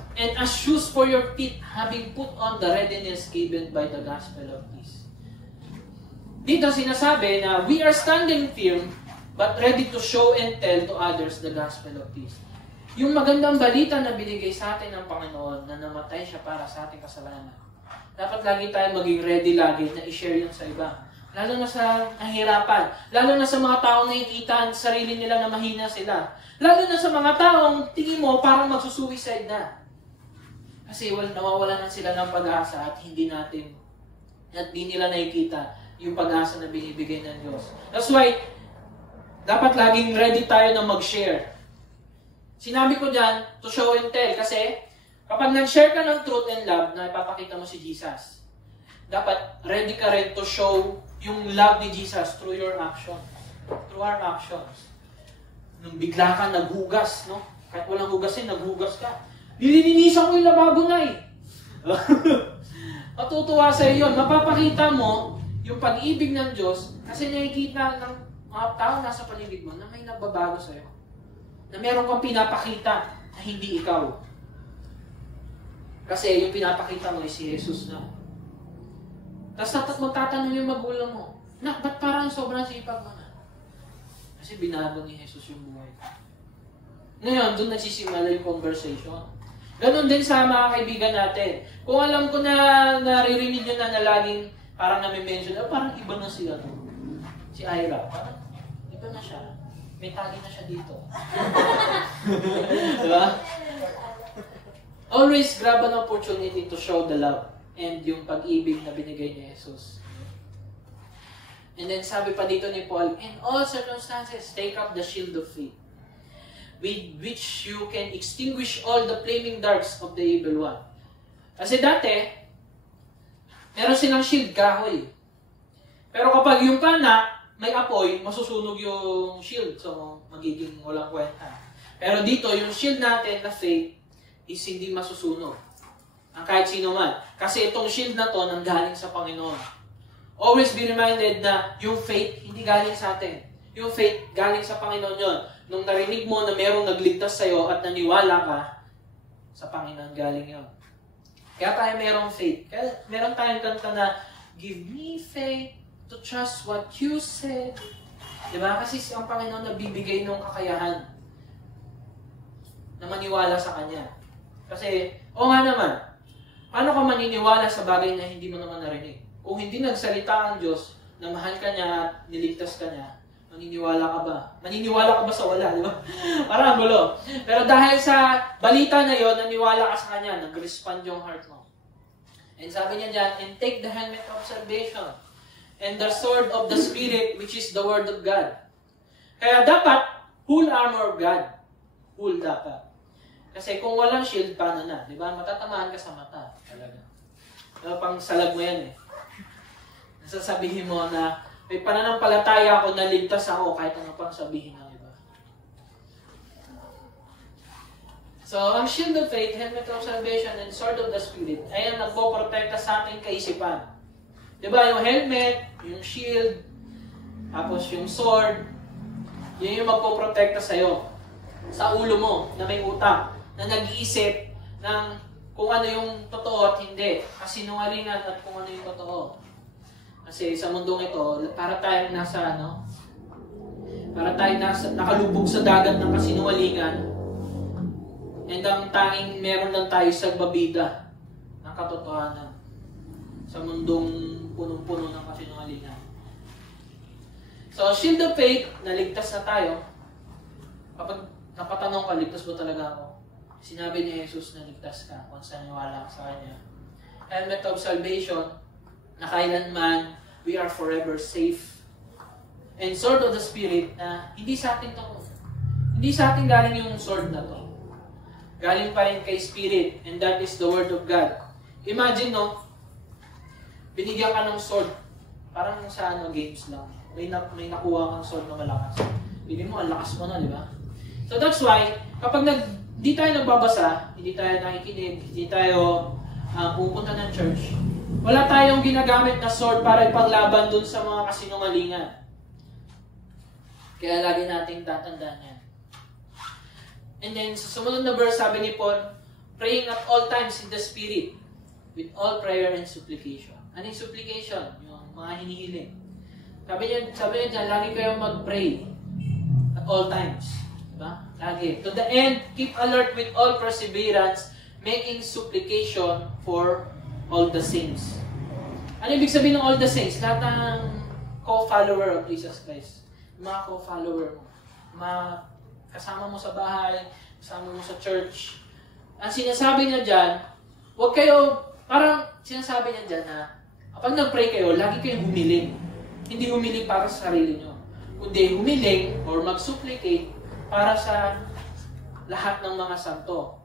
shoes for your feet, having put on the readiness given by the gospel of peace. Dito sinasabi na we are standing firm, but ready to show and tell to others the gospel of peace. Yung magandang balita na binigay sa atin ng Panginoon na namatay siya para sa ating kasalanan. Dapat lagi tayo maging ready lagi na i-share yun sa iba. Lalo na sa kahirapan. Lalo na sa mga taong nakikita sa sarili nila na mahina sila. Lalo na sa mga taong tingin mo parang magsusuicide na. Kasi nawawalan na sila ng pag-asa at hindi nila nakikita yung pag-asa na binibigay ng Diyos. That's why, dapat laging ready tayo na mag-share. Sinabi ko dyan, to show and tell. Kasi, kapag nag-share ka ng truth and love na ipapakita mo si Jesus, dapat ready ka rin to show yung love ni Jesus through your actions. Through our actions. Nung bigla ka naghugas, no? Kahit walang hugasin, naghugas ka. Nililinisan ko yung labago na eh. Matutuwa sa iyo, mapapakita mo yung pag-ibig ng Diyos kasi nakikita ng mga tao nasa paligid mo na may nagbabago sa iyo. Na meron kang pinapakita na hindi ikaw. Kasi yung pinapakita mo ay si Jesus na. Tapos magtatanong yung magulang mo, ba't parang sobrang sipag mo na? Kasi binago ni Jesus yung buhay ko. Ngayon, doon nagsisimula yung conversation. Ganon din sa mga kaibigan natin. Kung alam ko na naririnig nyo na laging parang nami-mention, parang iba na sila to. Si Ira, parang iba na siya. May tagi na siya dito. Diba? Always grab an opportunity to show the love and yung pag-ibig na binigay ni Jesus. And then sabi pa dito ni Paul, in all circumstances, take up the shield of faith, with which you can extinguish all the flaming darts of the evil one. Kasi dati, meron silang shield, kahoy. Pero kapag yung pana, may apoy, masusunog yung shield. So, magiging walang kwenta. Pero dito, yung shield natin na faith is hindi masusunog ang kahit sino man. Kasi itong shield na to nanggaling sa Panginoon. Always be reminded na yung faith hindi galing sa atin. Yung faith galing sa Panginoon yun. Nung narinig mo na merong nagligtas sa'yo at naniwala ka, sa Panginoon galing yun. Kaya tayo merong faith. Kaya meron tayong kanta na, give me faith to trust what you said. Diba? Kasi ang Panginoon nagbibigay ng kakayahan na maniwala sa Kanya. Kasi, o nga naman, paano ka maniniwala sa bagay na hindi mo naman narinig? Kung hindi nagsalita ang Diyos, na mahal ka niya at niligtas ka niya, maniniwala ka ba? Maniniwala ka ba sa wala? Di ba? Parang gulo. Pero dahil sa balita na yon, naniwala ka sa Kanya, nag-respond yung heart mo. And sabi niya dyan, and take the helmet of salvation and the sword of the Spirit, which is the Word of God. Kaya dapat, full armor of God. Full dapat. Kasi kung walang shield, paano na? Di ba? Matatamaan ka sa mata. Talaga. Diba, pang salag mo yan eh. Nasasabihin mo na, may pananampalataya ako, naligtas ako, kahit ano pang sabihin ng iba. So, ang shield of faith, helmet of salvation, and sword of the Spirit, ay ang nagpoprotekta sa ating kaisipan. Diba, yung helmet, yung shield, tapos yung sword, yun yung magpoprotekta sa'yo. Sa ulo mo, na may utak, na nag-iisip ng kung ano yung totoo at hindi. Kasinungalingan at kung ano yung totoo. Kasi sa mundong ito, para tayong nasa, nakalubog sa dagat ng kasinungalingan, and ang tanging meron lang tayo sa babida ng katotohanan sa mundong punong-puno ng kasinungalingan. So, shield of faith, naligtas na tayo. Kapag napatanong ka, ligtas ba talaga ako? Sinabi ni Jesus na ligtas ka kung saan niwala ka sa Kanya. Helmet of salvation, na kailanman we are forever safe. And sword of the Spirit, na hindi sa atin to. Hindi sa atin galing yung sword na to. Galing pa rin kay Spirit, and that is the Word of God. Imagine, binigyan ka ng sword. Parang sa games lang. May nakuha kang sword na malakas. Pili mo, ang lakas mo na, di ba? So that's why, kapag hindi tayo nagbabasa, hindi tayo nakikinig, hindi tayo pupunta ng church, wala tayong ginagamit na sword para ipaglaban dun sa mga kasinungalingan. Kaya lagi nating tatandaan yan. And then, sa sumunod na verse, sabi ni Paul, praying at all times in the Spirit, with all prayer and supplication. Ano yung supplication? Yung mga hinihiling. Sabi niya dyan, lagi kayong mag-pray at all times. Diba? Lagi. To the end, keep alert with all perseverance, making supplication for all the saints. Ano ibig sabihin ng all the saints? Lahat ng co-follower of Jesus Christ. Mga co-follower mo. Mga kasama mo sa bahay, kasama mo sa church. Ang sinasabi niya dyan, huwag kayo, parang sinasabi niya dyan na kapag nag-pray kayo, lagi kayong humiling. Hindi humiling para sa sarili nyo. Kundi humiling or mag-supplicate para sa lahat ng mga santo.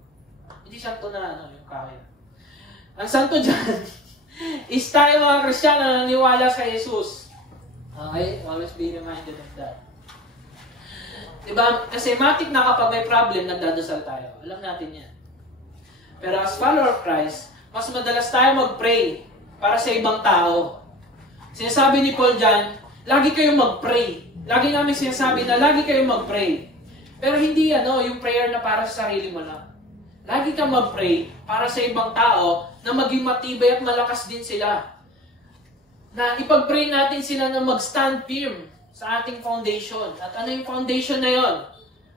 Hindi santo na yung kaya. Ang santo dyan is tayo mga Kristiyano na naniwala sa Jesus. Okay? Always be reminded of that. Diba? Kasi matik na kapag may problem, nagdadasal tayo. Alam natin yan. Pero as follower of Christ, mas madalas tayo mag-pray para sa ibang tao. Sinasabi ni Paul dyan, lagi kayong mag-pray. Lagi namin sinasabi na lagi kayong mag-pray. Pero hindi yung prayer na para sa sarili mo lang. Lagi kang mag-pray para sa ibang tao na maging matibay at malakas din sila. Na ipag-pray natin sila na mag-stand firm sa ating foundation. At ano yung foundation na yon?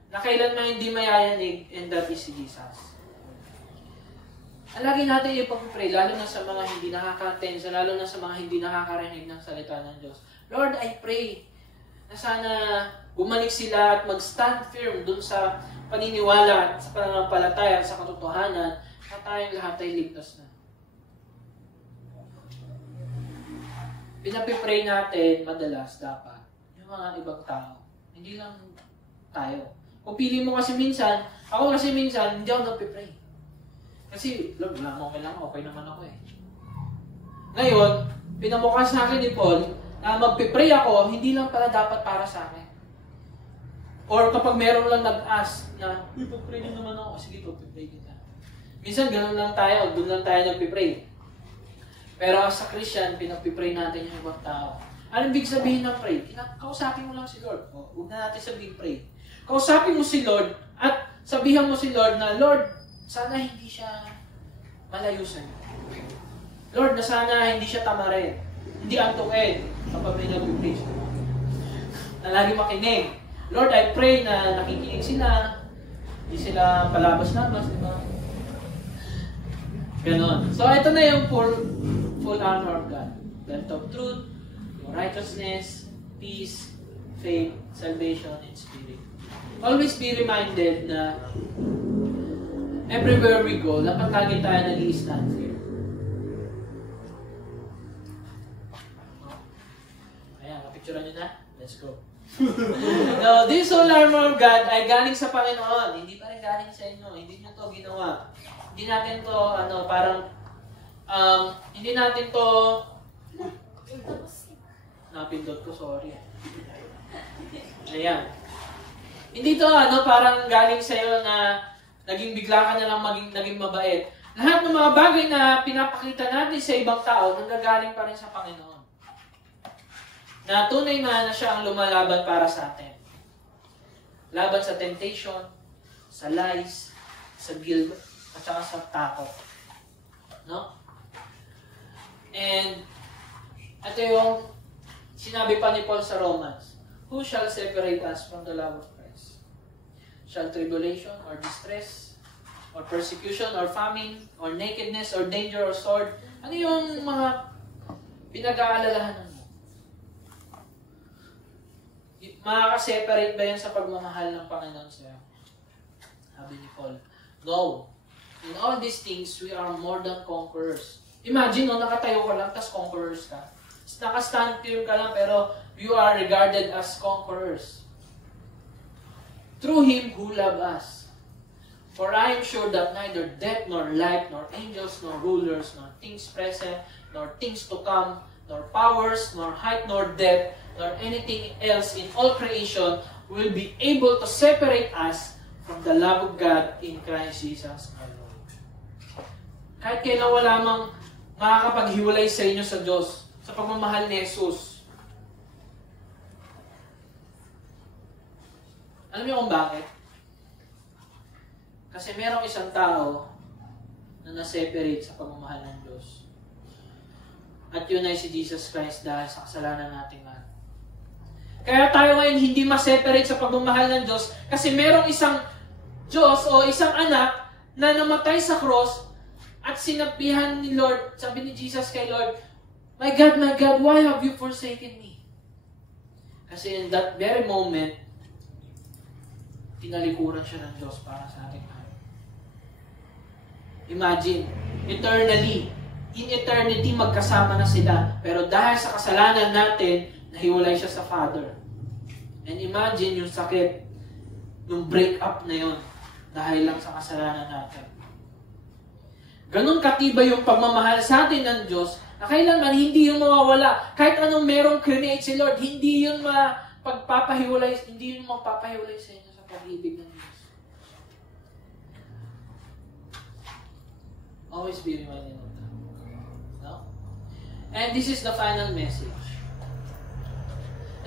Na kailanman hindi mayayanig, and that is Jesus. Lagi natin ipag-pray, lalo na sa mga hindi nakaka-attend, lalo na sa mga hindi nakakarinig ng salita ng Diyos. Lord, I pray na sana bumalik sila at mag-stand firm dun sa paniniwala at sa pananampalataya at sa katotohanan na tayong lahat ay ligtas na. Pinapipray natin madalas dapat yung mga ibang tao. Hindi lang tayo. Kung pili mo kasi minsan, ako kasi minsan, hindi ako nagpipray. Kasi, Lord, okay naman ako eh. Ngayon, pinamukha sa akin ni Paul na magpipray ako, hindi lang pala dapat para sa akin. Or kapag meron lang nag-ask na, uy, pag-pray nyo naman ako. Sige, pag-pray kita. Minsan, ganun lang tayo. Doon lang tayo nag-pray. Pero sa Christian, pinag-pray natin yung ibang tao. Anong big sabihin ng pray? Kausapin mo lang si Lord. Huwag na natin sabihin pray. Kausapin mo si Lord at sabihan mo si Lord na, Lord, sana hindi siya malayo sa'yo. Lord, na sana hindi siya tamarin. Hindi antukin kapag may nag-pray siya. Na lagi makinig. Lord, I pray na nakikinig sila. Hindi sila palabas-labas, di ba? Ganon. So, ito na yung full armor of God. Belt of truth, righteousness, peace, faith, salvation, and spirit. Always be reminded na everywhere we go, dapat lagi tayo nag-i-stand here. Ayan, kapicturan nyo na? Let's go. No, this whole armor of God ay galing sa Panginoon. Hindi pa rin galing sa inyo. Hindi nyo to ginawa. Hindi natin to, hindi natin to, napindot ko, sorry. Ayan. Hindi to, parang galing sa'yo na naging bigla ka na lang naging mabait. Lahat ng mga bagay na pinapakita natin sa ibang tao, nanggagaling pa rin sa Panginoon. Na tunay na siya ang lumalaban para sa atin. Laban sa temptation, sa lies, sa guilt, at saka sa takot. No? And, ito yung sinabi pa ni Paul sa Romans, who shall separate us from the love of Christ? Shall tribulation, or distress, or persecution, or famine, or nakedness, or danger, or sword? Ano yung mga pinag-aalalahan mo? Makaka-separate ba yan sa pagmamahal ng Panginoon sa'yo? Sabi ni Paul, no. In all these things, we are more than conquerors. Imagine, nakatayo ka lang, tas conquerors ka. Naka-stand firm ka lang, pero you are regarded as conquerors. Through Him who loved us. For I am sure that neither death, nor life, nor angels, nor rulers, nor things present, nor things to come, nor powers, nor height, nor depth, nor anything else in all creation will be able to separate us from the love of God in Christ Jesus our Lord. Kahit kailan wala mang makakapaghiwalay sa inyo sa Diyos, sa pagmamahal ni Jesus. Alam niyo kung bakit? Kasi merong isang tao na naseparate sa pagmamahal ng Diyos. At yun ay si Jesus Christ dahil sa kasalanan nating lahat. Kaya tayo ngayon hindi ma-separate sa pagmamahal ng Diyos kasi merong isang Diyos o isang anak na namatay sa cross at sinabihan ni Lord, sabi ni Jesus kay Lord, my God, why have you forsaken me? Kasi in that very moment, tinalikuran siya ng Diyos para sa ating lahat. Imagine, eternally, in eternity, magkasama na sila. Pero dahil sa kasalanan natin, nahiwalay siya sa Father. And imagine yung sakit, yung break-up na yun, dahil lang sa kasalanan natin. Ganun katibay yung pagmamahal sa atin ng Diyos, na kailanman hindi yung mawawala. Kahit anong merong create si Lord, hindi yun magpapahiwalay sa inyo sa pag-ibig ng Diyos. Always be reminded of that. No? And this is the final message.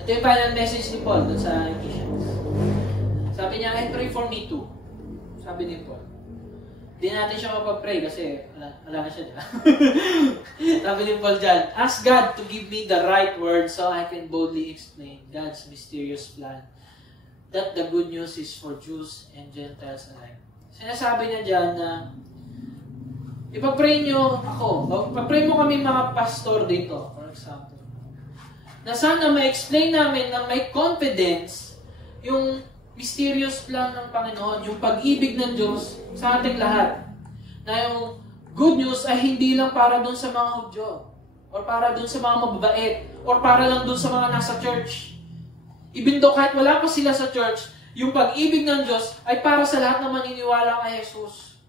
Ito yung final message ni Paul dun sa Ephesians. Sabi niya, and pray for me too. Sabi ni Paul. Hindi natin siya mapag-pray kasi wala na siya, di ba? Sabi ni Paul dyan, ask God to give me the right words so I can boldly explain God's mysterious plan. That the good news is for Jews and Gentiles alike. Sinasabi niya dyan na ipag-pray niyo ako. Pag-pray mo kami mga pastor dito, for example. Na sana ma-explain namin na may confidence yung mysterious plan ng Panginoon, yung pag-ibig ng Diyos sa ating lahat. Na yung good news ay hindi lang para dun sa mga Hudyo, or para dun sa mga mababait, or para lang dun sa mga nasa church. Even though kahit wala pa sila sa church, yung pag-ibig ng Diyos ay para sa lahat na maniniwala kay Jesus.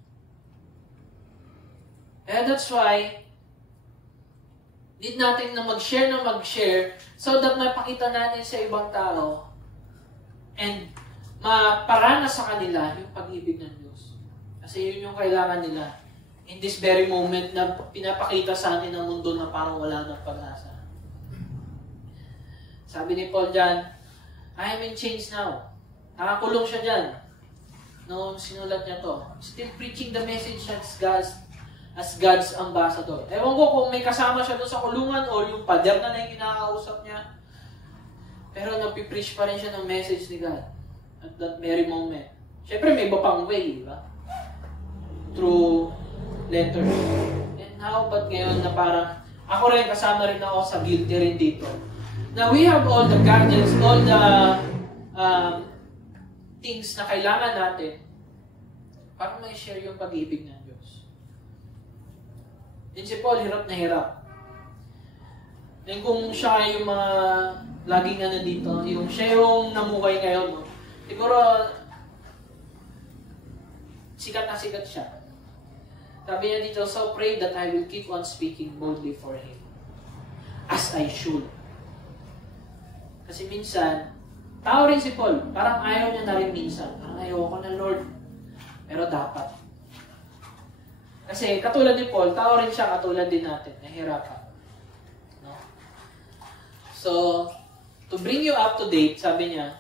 And that's why, need natin na mag-share so that mapakita natin sa ibang tao and maparana sa kanila yung pag-ibig ng Diyos. Kasi yun yung kailangan nila. In this very moment na pinapakita sa atin ng mundo na parang wala ng pag-asa. Sabi ni Paul dyan, I am in chains now. Nakakulong siya dyan. Noong sinulat niya to. Still preaching the message as God's ambassador. Ewan ko kung may kasama siya doon sa kulungan o yung pader na yung kinakausap niya. Pero napipreach pa rin siya ng message ni God at that very moment. Siyempre may iba pang way, di ba? Through letters. And how about ngayon na parang ako rin, kasama rin ako sa guilty rin dito. Now we have all the gadgets, all the things na kailangan natin para may share yung pag-ibig ng Diyos. Din si Paul, hirap na hirap. Then kung siya yung mga laging na nandito, yung siya yung namuhay ngayon, no? Siguro sikat na sikat siya. Sabi niya dito, so pray that I will keep on speaking boldly for Him. As I should. Kasi minsan, tao rin si Paul, parang ayaw niya na rin minsan. Parang ayoko na, Lord. Pero dapat. Kasi katulad ni Paul, tao rin siya, katulad din natin. Nahihirapan. No? So, to bring you up to date, sabi niya,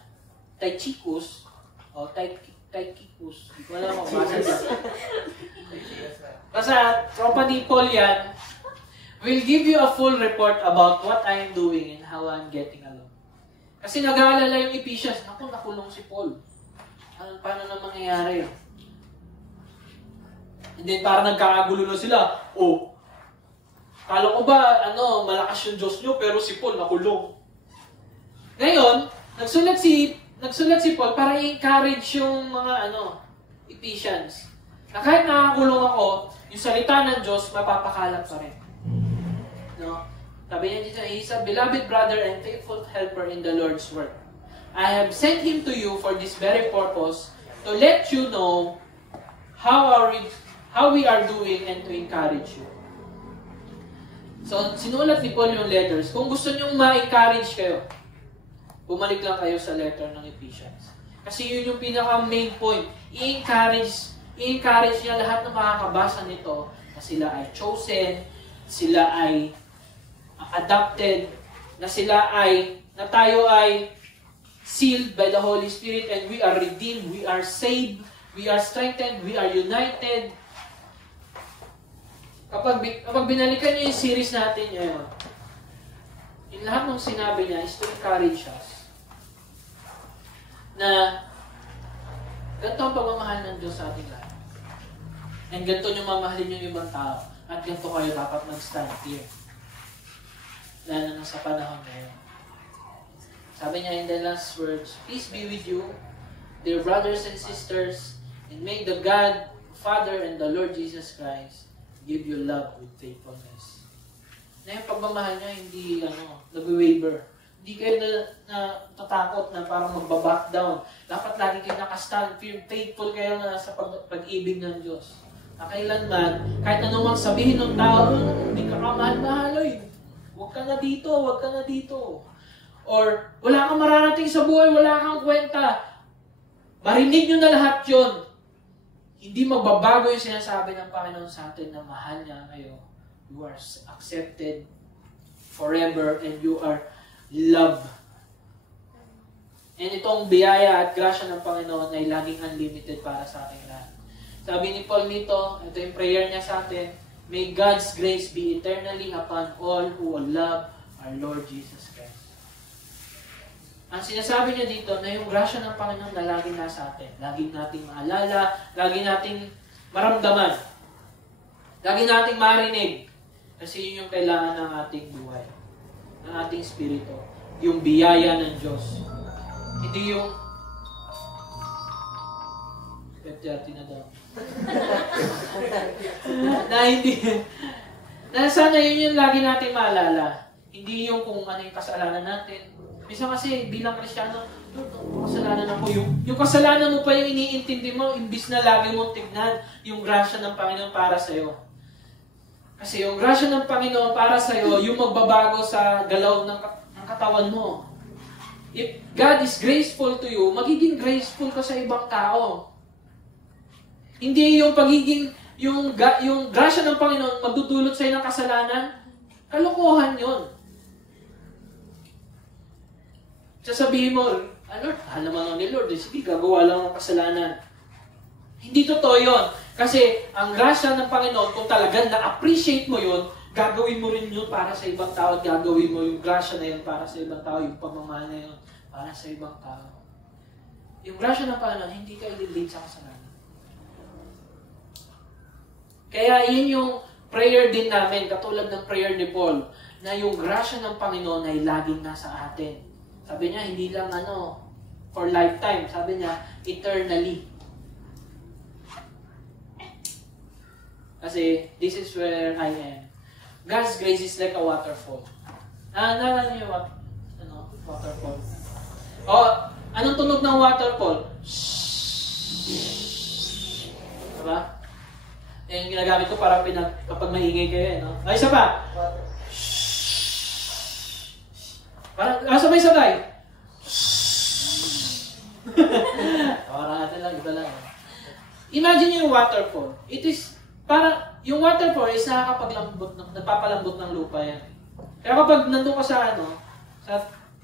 Tychicus, o Tychicus, hindi ko alam kung basa niya. Basta, tropa ni Paul yan, will give you a full report about what I am doing and how I'm getting along. Kasi nag-aalala yung Ephesians, naku, nakulong si Paul. Paano na mangyayari? And then parang nagkakagulo na sila. Oh, kala ko ba, malakas yung Diyos nyo, pero si Paul nakulong. Ngayon, nagsulat si Paul para i-encourage yung mga Ephesians. Na kahit nakakulong ako, yung salita ng Diyos, mapapakalat pa rin. No? Sabi niya dito, he is a beloved brother and faithful helper in the Lord's work. I have sent him to you for this very purpose, to let you know how we are doing and to encourage you. So, sinulat ni Paul yung letters. Kung gusto niyong ma-encourage kayo, bumalik lang kayo sa letter ng Ephesians. Kasi yun yung pinaka-main point. I-encourage niya lahat ng makakabasa nito na sila ay chosen, sila ay adopted, na tayo ay sealed by the Holy Spirit, and we are redeemed, we are saved, we are strengthened, we are united. Kapag binalikan niyo yung series natin ngayon, yung lahat ng sinabi niya is to encourage us na ganito ang pagmamahal ng Diyos sa ating lahat. And ganito nyo mamahalin yung ibang tao. At ganito kayo dapat mag-stand here. Lalo na sa panahon ngayon. Sabi niya in the last words, peace be with you, dear brothers and sisters, and may the God, Father, and the Lord Jesus Christ give you love with faithfulness. Na yung pagmamahal niya, hindi nag-waver. Hindi kayo na tatakot na parang magbaback down. Dapat lagi kayo nakastand, faithful kayo na sa pag-ibig ng Diyos. Na kailanman, kahit anumang sabihin ng tao, hindi ka kamahal-mahaloy. Huwag ka na dito, huwag ka na dito. Or, wala kang mararating sa buhay, wala kang kwenta. Marinig nyo na lahat yun. Hindi magbabago yung sinasabi ng Panginoon sa atin na mahal niya kayo. You are accepted forever and you are loved. And itong biyaya at grasya ng Panginoon ay laging unlimited para sa ating lahat. Sabi ni Paul nito, ito yung prayer niya sa atin, may God's grace be eternally upon all who will love our Lord Jesus Christ. Ang sinasabi niya dito na yung grasya ng Panginoon na laging nasa atin. Laging nating maalala, laging nating maramdaman. Laging nating marinig. Kasi yun yung kailangan ng ating buhay. Ng ating spirito. Yung biyaya ng Diyos. Hindi yung na daw. Na sana yun yung lagi natin maalala. Hindi yung kung ano yung kasalanan natin. Minsan kasi bilang Kristiyano, kasalanan ako. Yung kasalanan mo pa yung iniintindi mo, imbis na lagi mong tignan yung grasya ng Panginoon para sa'yo. Kasi yung grasya ng Panginoon para sa'yo, yung magbabago sa galaw ng katawan mo. If God is graceful to you, magiging graceful ka sa ibang tao. Hindi yung pagiging, yung grasya ng Panginoon magdudulot sa'yo ng kasalanan. Kalokohan yun. Sasabihin mo, Lord, mahal naman ni Lord, sige, gagawa lang ng kasalanan. Hindi totoo yun. Kasi ang grasya ng Panginoon, kung talagang na-appreciate mo yun, gagawin mo rin yun para sa ibang tao at gagawin mo yung grasya na yun para sa ibang tao, yung pagmamahal na yun para sa ibang tao. Yung grasya ng Panginoon, hindi ka ililid sa kasalanan. Kaya yun yung prayer din namin, katulad ng prayer ni Paul, na yung grasya ng Panginoon ay laging nasa atin. Sabi niya, hindi lang for lifetime. Sabi niya, eternally. Kasi, this is where I am. God's grace is like a waterfall. Naalala niyo yung waterfall? Anong tunog ng waterfall? Diba? Yung ginagamit ko para kapag maingay kayo, no? Ay, isa pa! Parang, sabay-sabay! Parang natin lang, iba lang. Imagine niyo yung waterfall. It is, parang, yung waterfall is nagpapalambot ng lupa yan. Kaya kapag nandun ka sa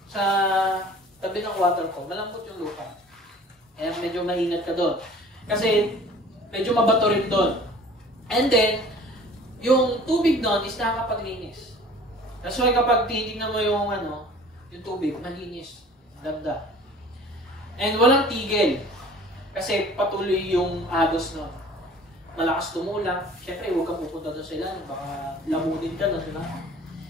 sa tabi ng waterfall, malambot yung lupa. Kaya medyo maingat ka doon. Kasi, medyo mabato rin doon. And then, yung tubig doon is nakakapaglinis. That's why kapag titignan mo yung tubig, malinis. Ganda. And walang tigil. Kasi patuloy yung agos nun. Malakas tumulak. Siyempre, huwag kang pupunta doon sa ilan. Baka lamunin ka doon, diba?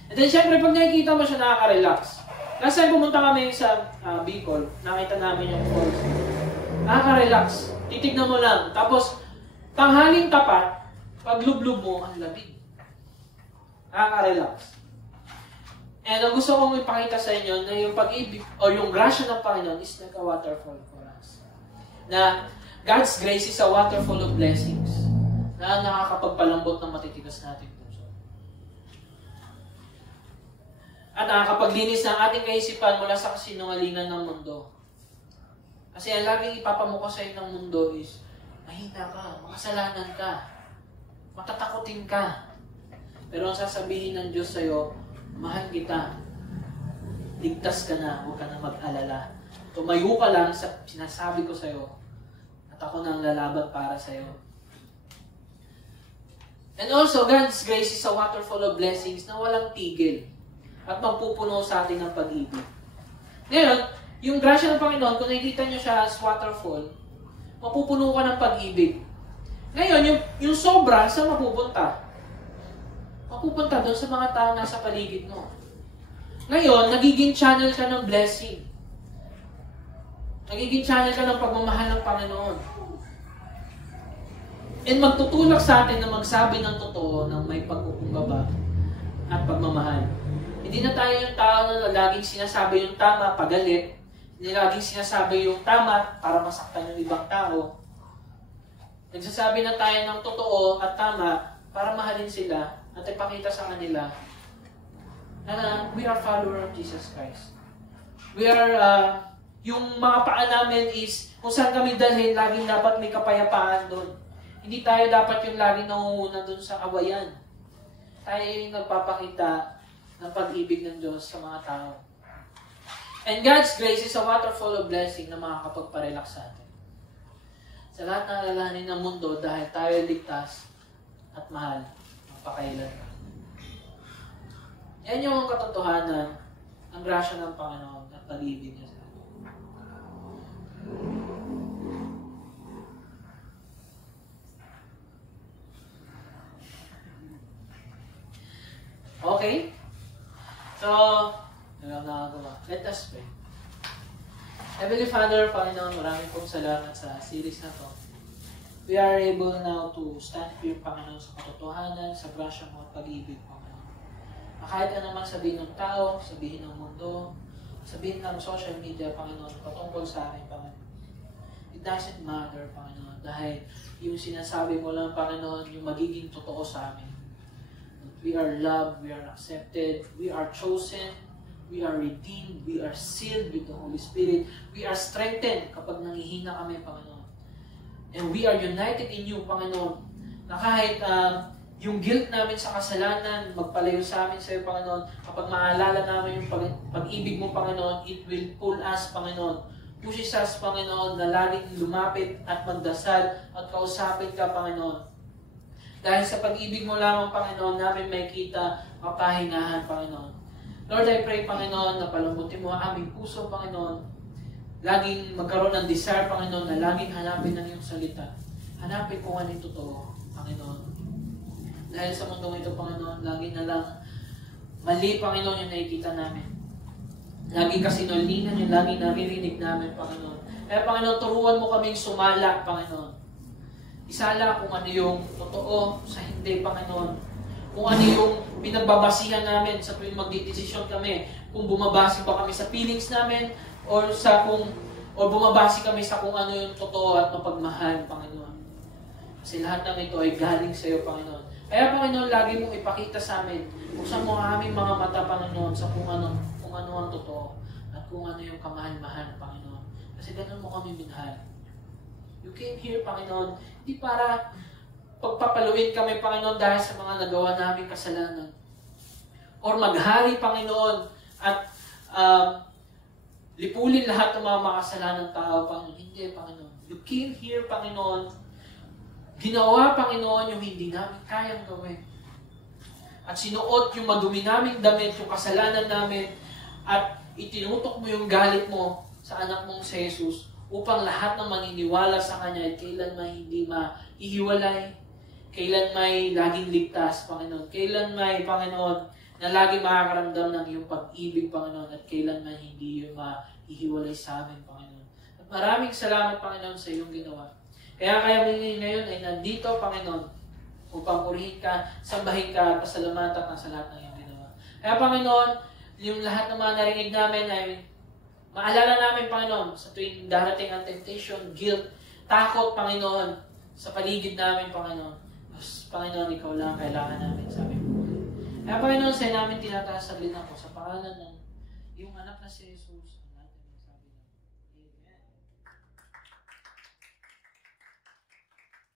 And then, siyempre, pag nakikita mo siya, nakaka-relax. Last time pumunta kami sa Bicol, nakita namin yung falls. Nakaka-relax. Titignan mo lang. Tapos, tanghaling tapat, pag lublub mo, ang labig. Nakaka-relax. And ang gusto kong ipakita sa inyo na yung pag-ibig o yung grasya ng Panginoon is like a waterfall for us. Na God's grace is a waterfall of blessings na nakakapagpalambot ng matitigas natin puso. At nakakapaglinis ng ating kaisipan mula sa kasinungalingan ng mundo. Kasi ang laging ipapamukha sa iyo ng mundo is mahina ka, makasalanan ka, matatakutin ka. Pero ang sasabihin ng Diyos sa iyo, mahal kita, ligtas ka na, huwag ka na mag-alala. Tumayo ka lang sa sinasabi ko sa iyo at ako na ang lalaban para sa iyo. And also, God's grace is a waterfall of blessings na walang tigil at magpupuno sa atin ng pag-ibig. Ngayon, yung grasya ng Panginoon, kung nakikita nyo siya as waterfall, mapupuno ka ng pag-ibig. Ngayon, yung sobra, saan mapupunta? Mapupunta doon sa mga tao nasa paligid mo. Ngayon, nagiging channel ka ng blessing. Nagiging channel ka ng pagmamahal ng Panginoon. And magtutulak sa atin na magsabi ng totoo ng may pagkukumbaba at pagmamahal. Hindi na tayo yung tao na laging sinasabi yung tama, pagalit. Hindi laging sinasabi yung tama para masaktan yung ibang tao. Nagsasabi na tayo ng totoo at tama para mahalin sila at ipakita sa kanila na we are follower of Jesus Christ. We are, yung mga paa namin is kung saan kami dalhin, laging dapat may kapayapaan doon. Hindi tayo dapat yung laging nangunguna doon sa awayan. Tayo yung nagpapakita ng pag-ibig ng Diyos sa mga tao. And God's grace is a waterfall of blessing na makakapagparelax sa atin. Sa lahat ng alalahanin ng mundo dahil tayo ligtas at mahal magpakailan. Yan yung katotohanan, ang grasya ng Panginoon at pag-ibig niya sa atin. Okay? So, let us pray. Heavenly Father, Panginoon, maraming pong salamat sa series na to. We are able now to stand here, Panginoon, sa katotohanan, sa grasya mo at pag-ibig, Panginoon. Kahit anumang sabihin ng tao, sabihin ng mundo, sabihin ng social media, Panginoon, patungkol sa akin, Panginoon. It doesn't matter, Panginoon, dahil yung sinasabi mo lang, Panginoon, yung magiging totoo sa amin. We are loved, we are accepted, we are chosen, we are redeemed, we are sealed with the Holy Spirit, we are strengthened kapag nangihina kami, Panginoon. And we are united in you, Panginoon, na kahit yung guilt namin sa kasalanan, magpalayo sa amin sa iyo, Panginoon, kapag maalala namin yung pag-ibig mo, Panginoon, it will pull us, Panginoon. Pushes us, Panginoon, na laging lumapit at magdasal at kausapin ka, Panginoon. Dahil sa pag-ibig mo lamang, Panginoon, namin may kita kapahingahan, Panginoon. Lord, I pray, Panginoon, na palambutin mo ang aming puso, Panginoon. Laging magkaroon ng desire, Panginoon, na laging hanapin ang iyong salita. Hanapin kung ano yung totoo, Panginoon. Dahil sa mundong ito, Panginoon, lagi na lang mali, Panginoon, yung nakikita namin. Lagi kasinungalingan yung lagi naririnig namin, Panginoon. Kaya, Panginoon, turuan mo kaming sumala, Panginoon. Isala kung ano yung totoo sa hindi, Panginoon. Kung ano yung pinagbabasihan namin sa tuwing magdidesisyon kami. Kung bumabasi ba kami sa feelings namin or bumabasi kami sa kung ano yung totoo at mapagmahal, Panginoon. Kasi lahat ng ito ay galing sa iyo, Panginoon. Kaya, Panginoon, lagi mong ipakita sa amin. Buksan mo ang aming mga mata, Panginoon, sa kung ano ang totoo at kung ano yung kamahal-mahal, Panginoon. Kasi ganun mo kami minahal. You came here, Panginoon, hindi para pagpapaluin kami, Panginoon, dahil sa mga nagawa namin kasalanan. Or maghari, Panginoon, at lipulin lahat ng mga makasalanan ng tao, Panginoon. Hindi, Panginoon. You came here, Panginoon, ginawa, Panginoon, yung hindi namin kayang gawin. At sinuot yung madumi naming damit, yung kasalanan namin, at itinutok mo yung galit mo sa anak mong si Jesus upang lahat ng maniniwala sa Kanya ay kailan may hindi maihiwalay, kailan may laging ligtas, Panginoon, kailan may, Panginoon, na lagi makakaramdam ng iyong pag-ibig, Panginoon, at kailan may hindi yung maihiwalay sa amin, Panginoon. At maraming salamat, Panginoon, sa iyong ginawa. Kaya ngayon ay nandito, Panginoon, upang purihin ka, sambahin ka, at pasalamatan ka sa lahat ng iyong ginawa. Kaya, Panginoon, yung lahat ng mga narinig namin ay maalala namin, Panginoon, sa tuwing darating ang temptation, guilt, takot, Panginoon, sa paligid namin, Panginoon. Panginoon, ikaw lang kailangan namin sa aming buhay. Kaya, Panginoon, sa namin tinataas sa ko sa pangalan ng iyong anak na si Jesus.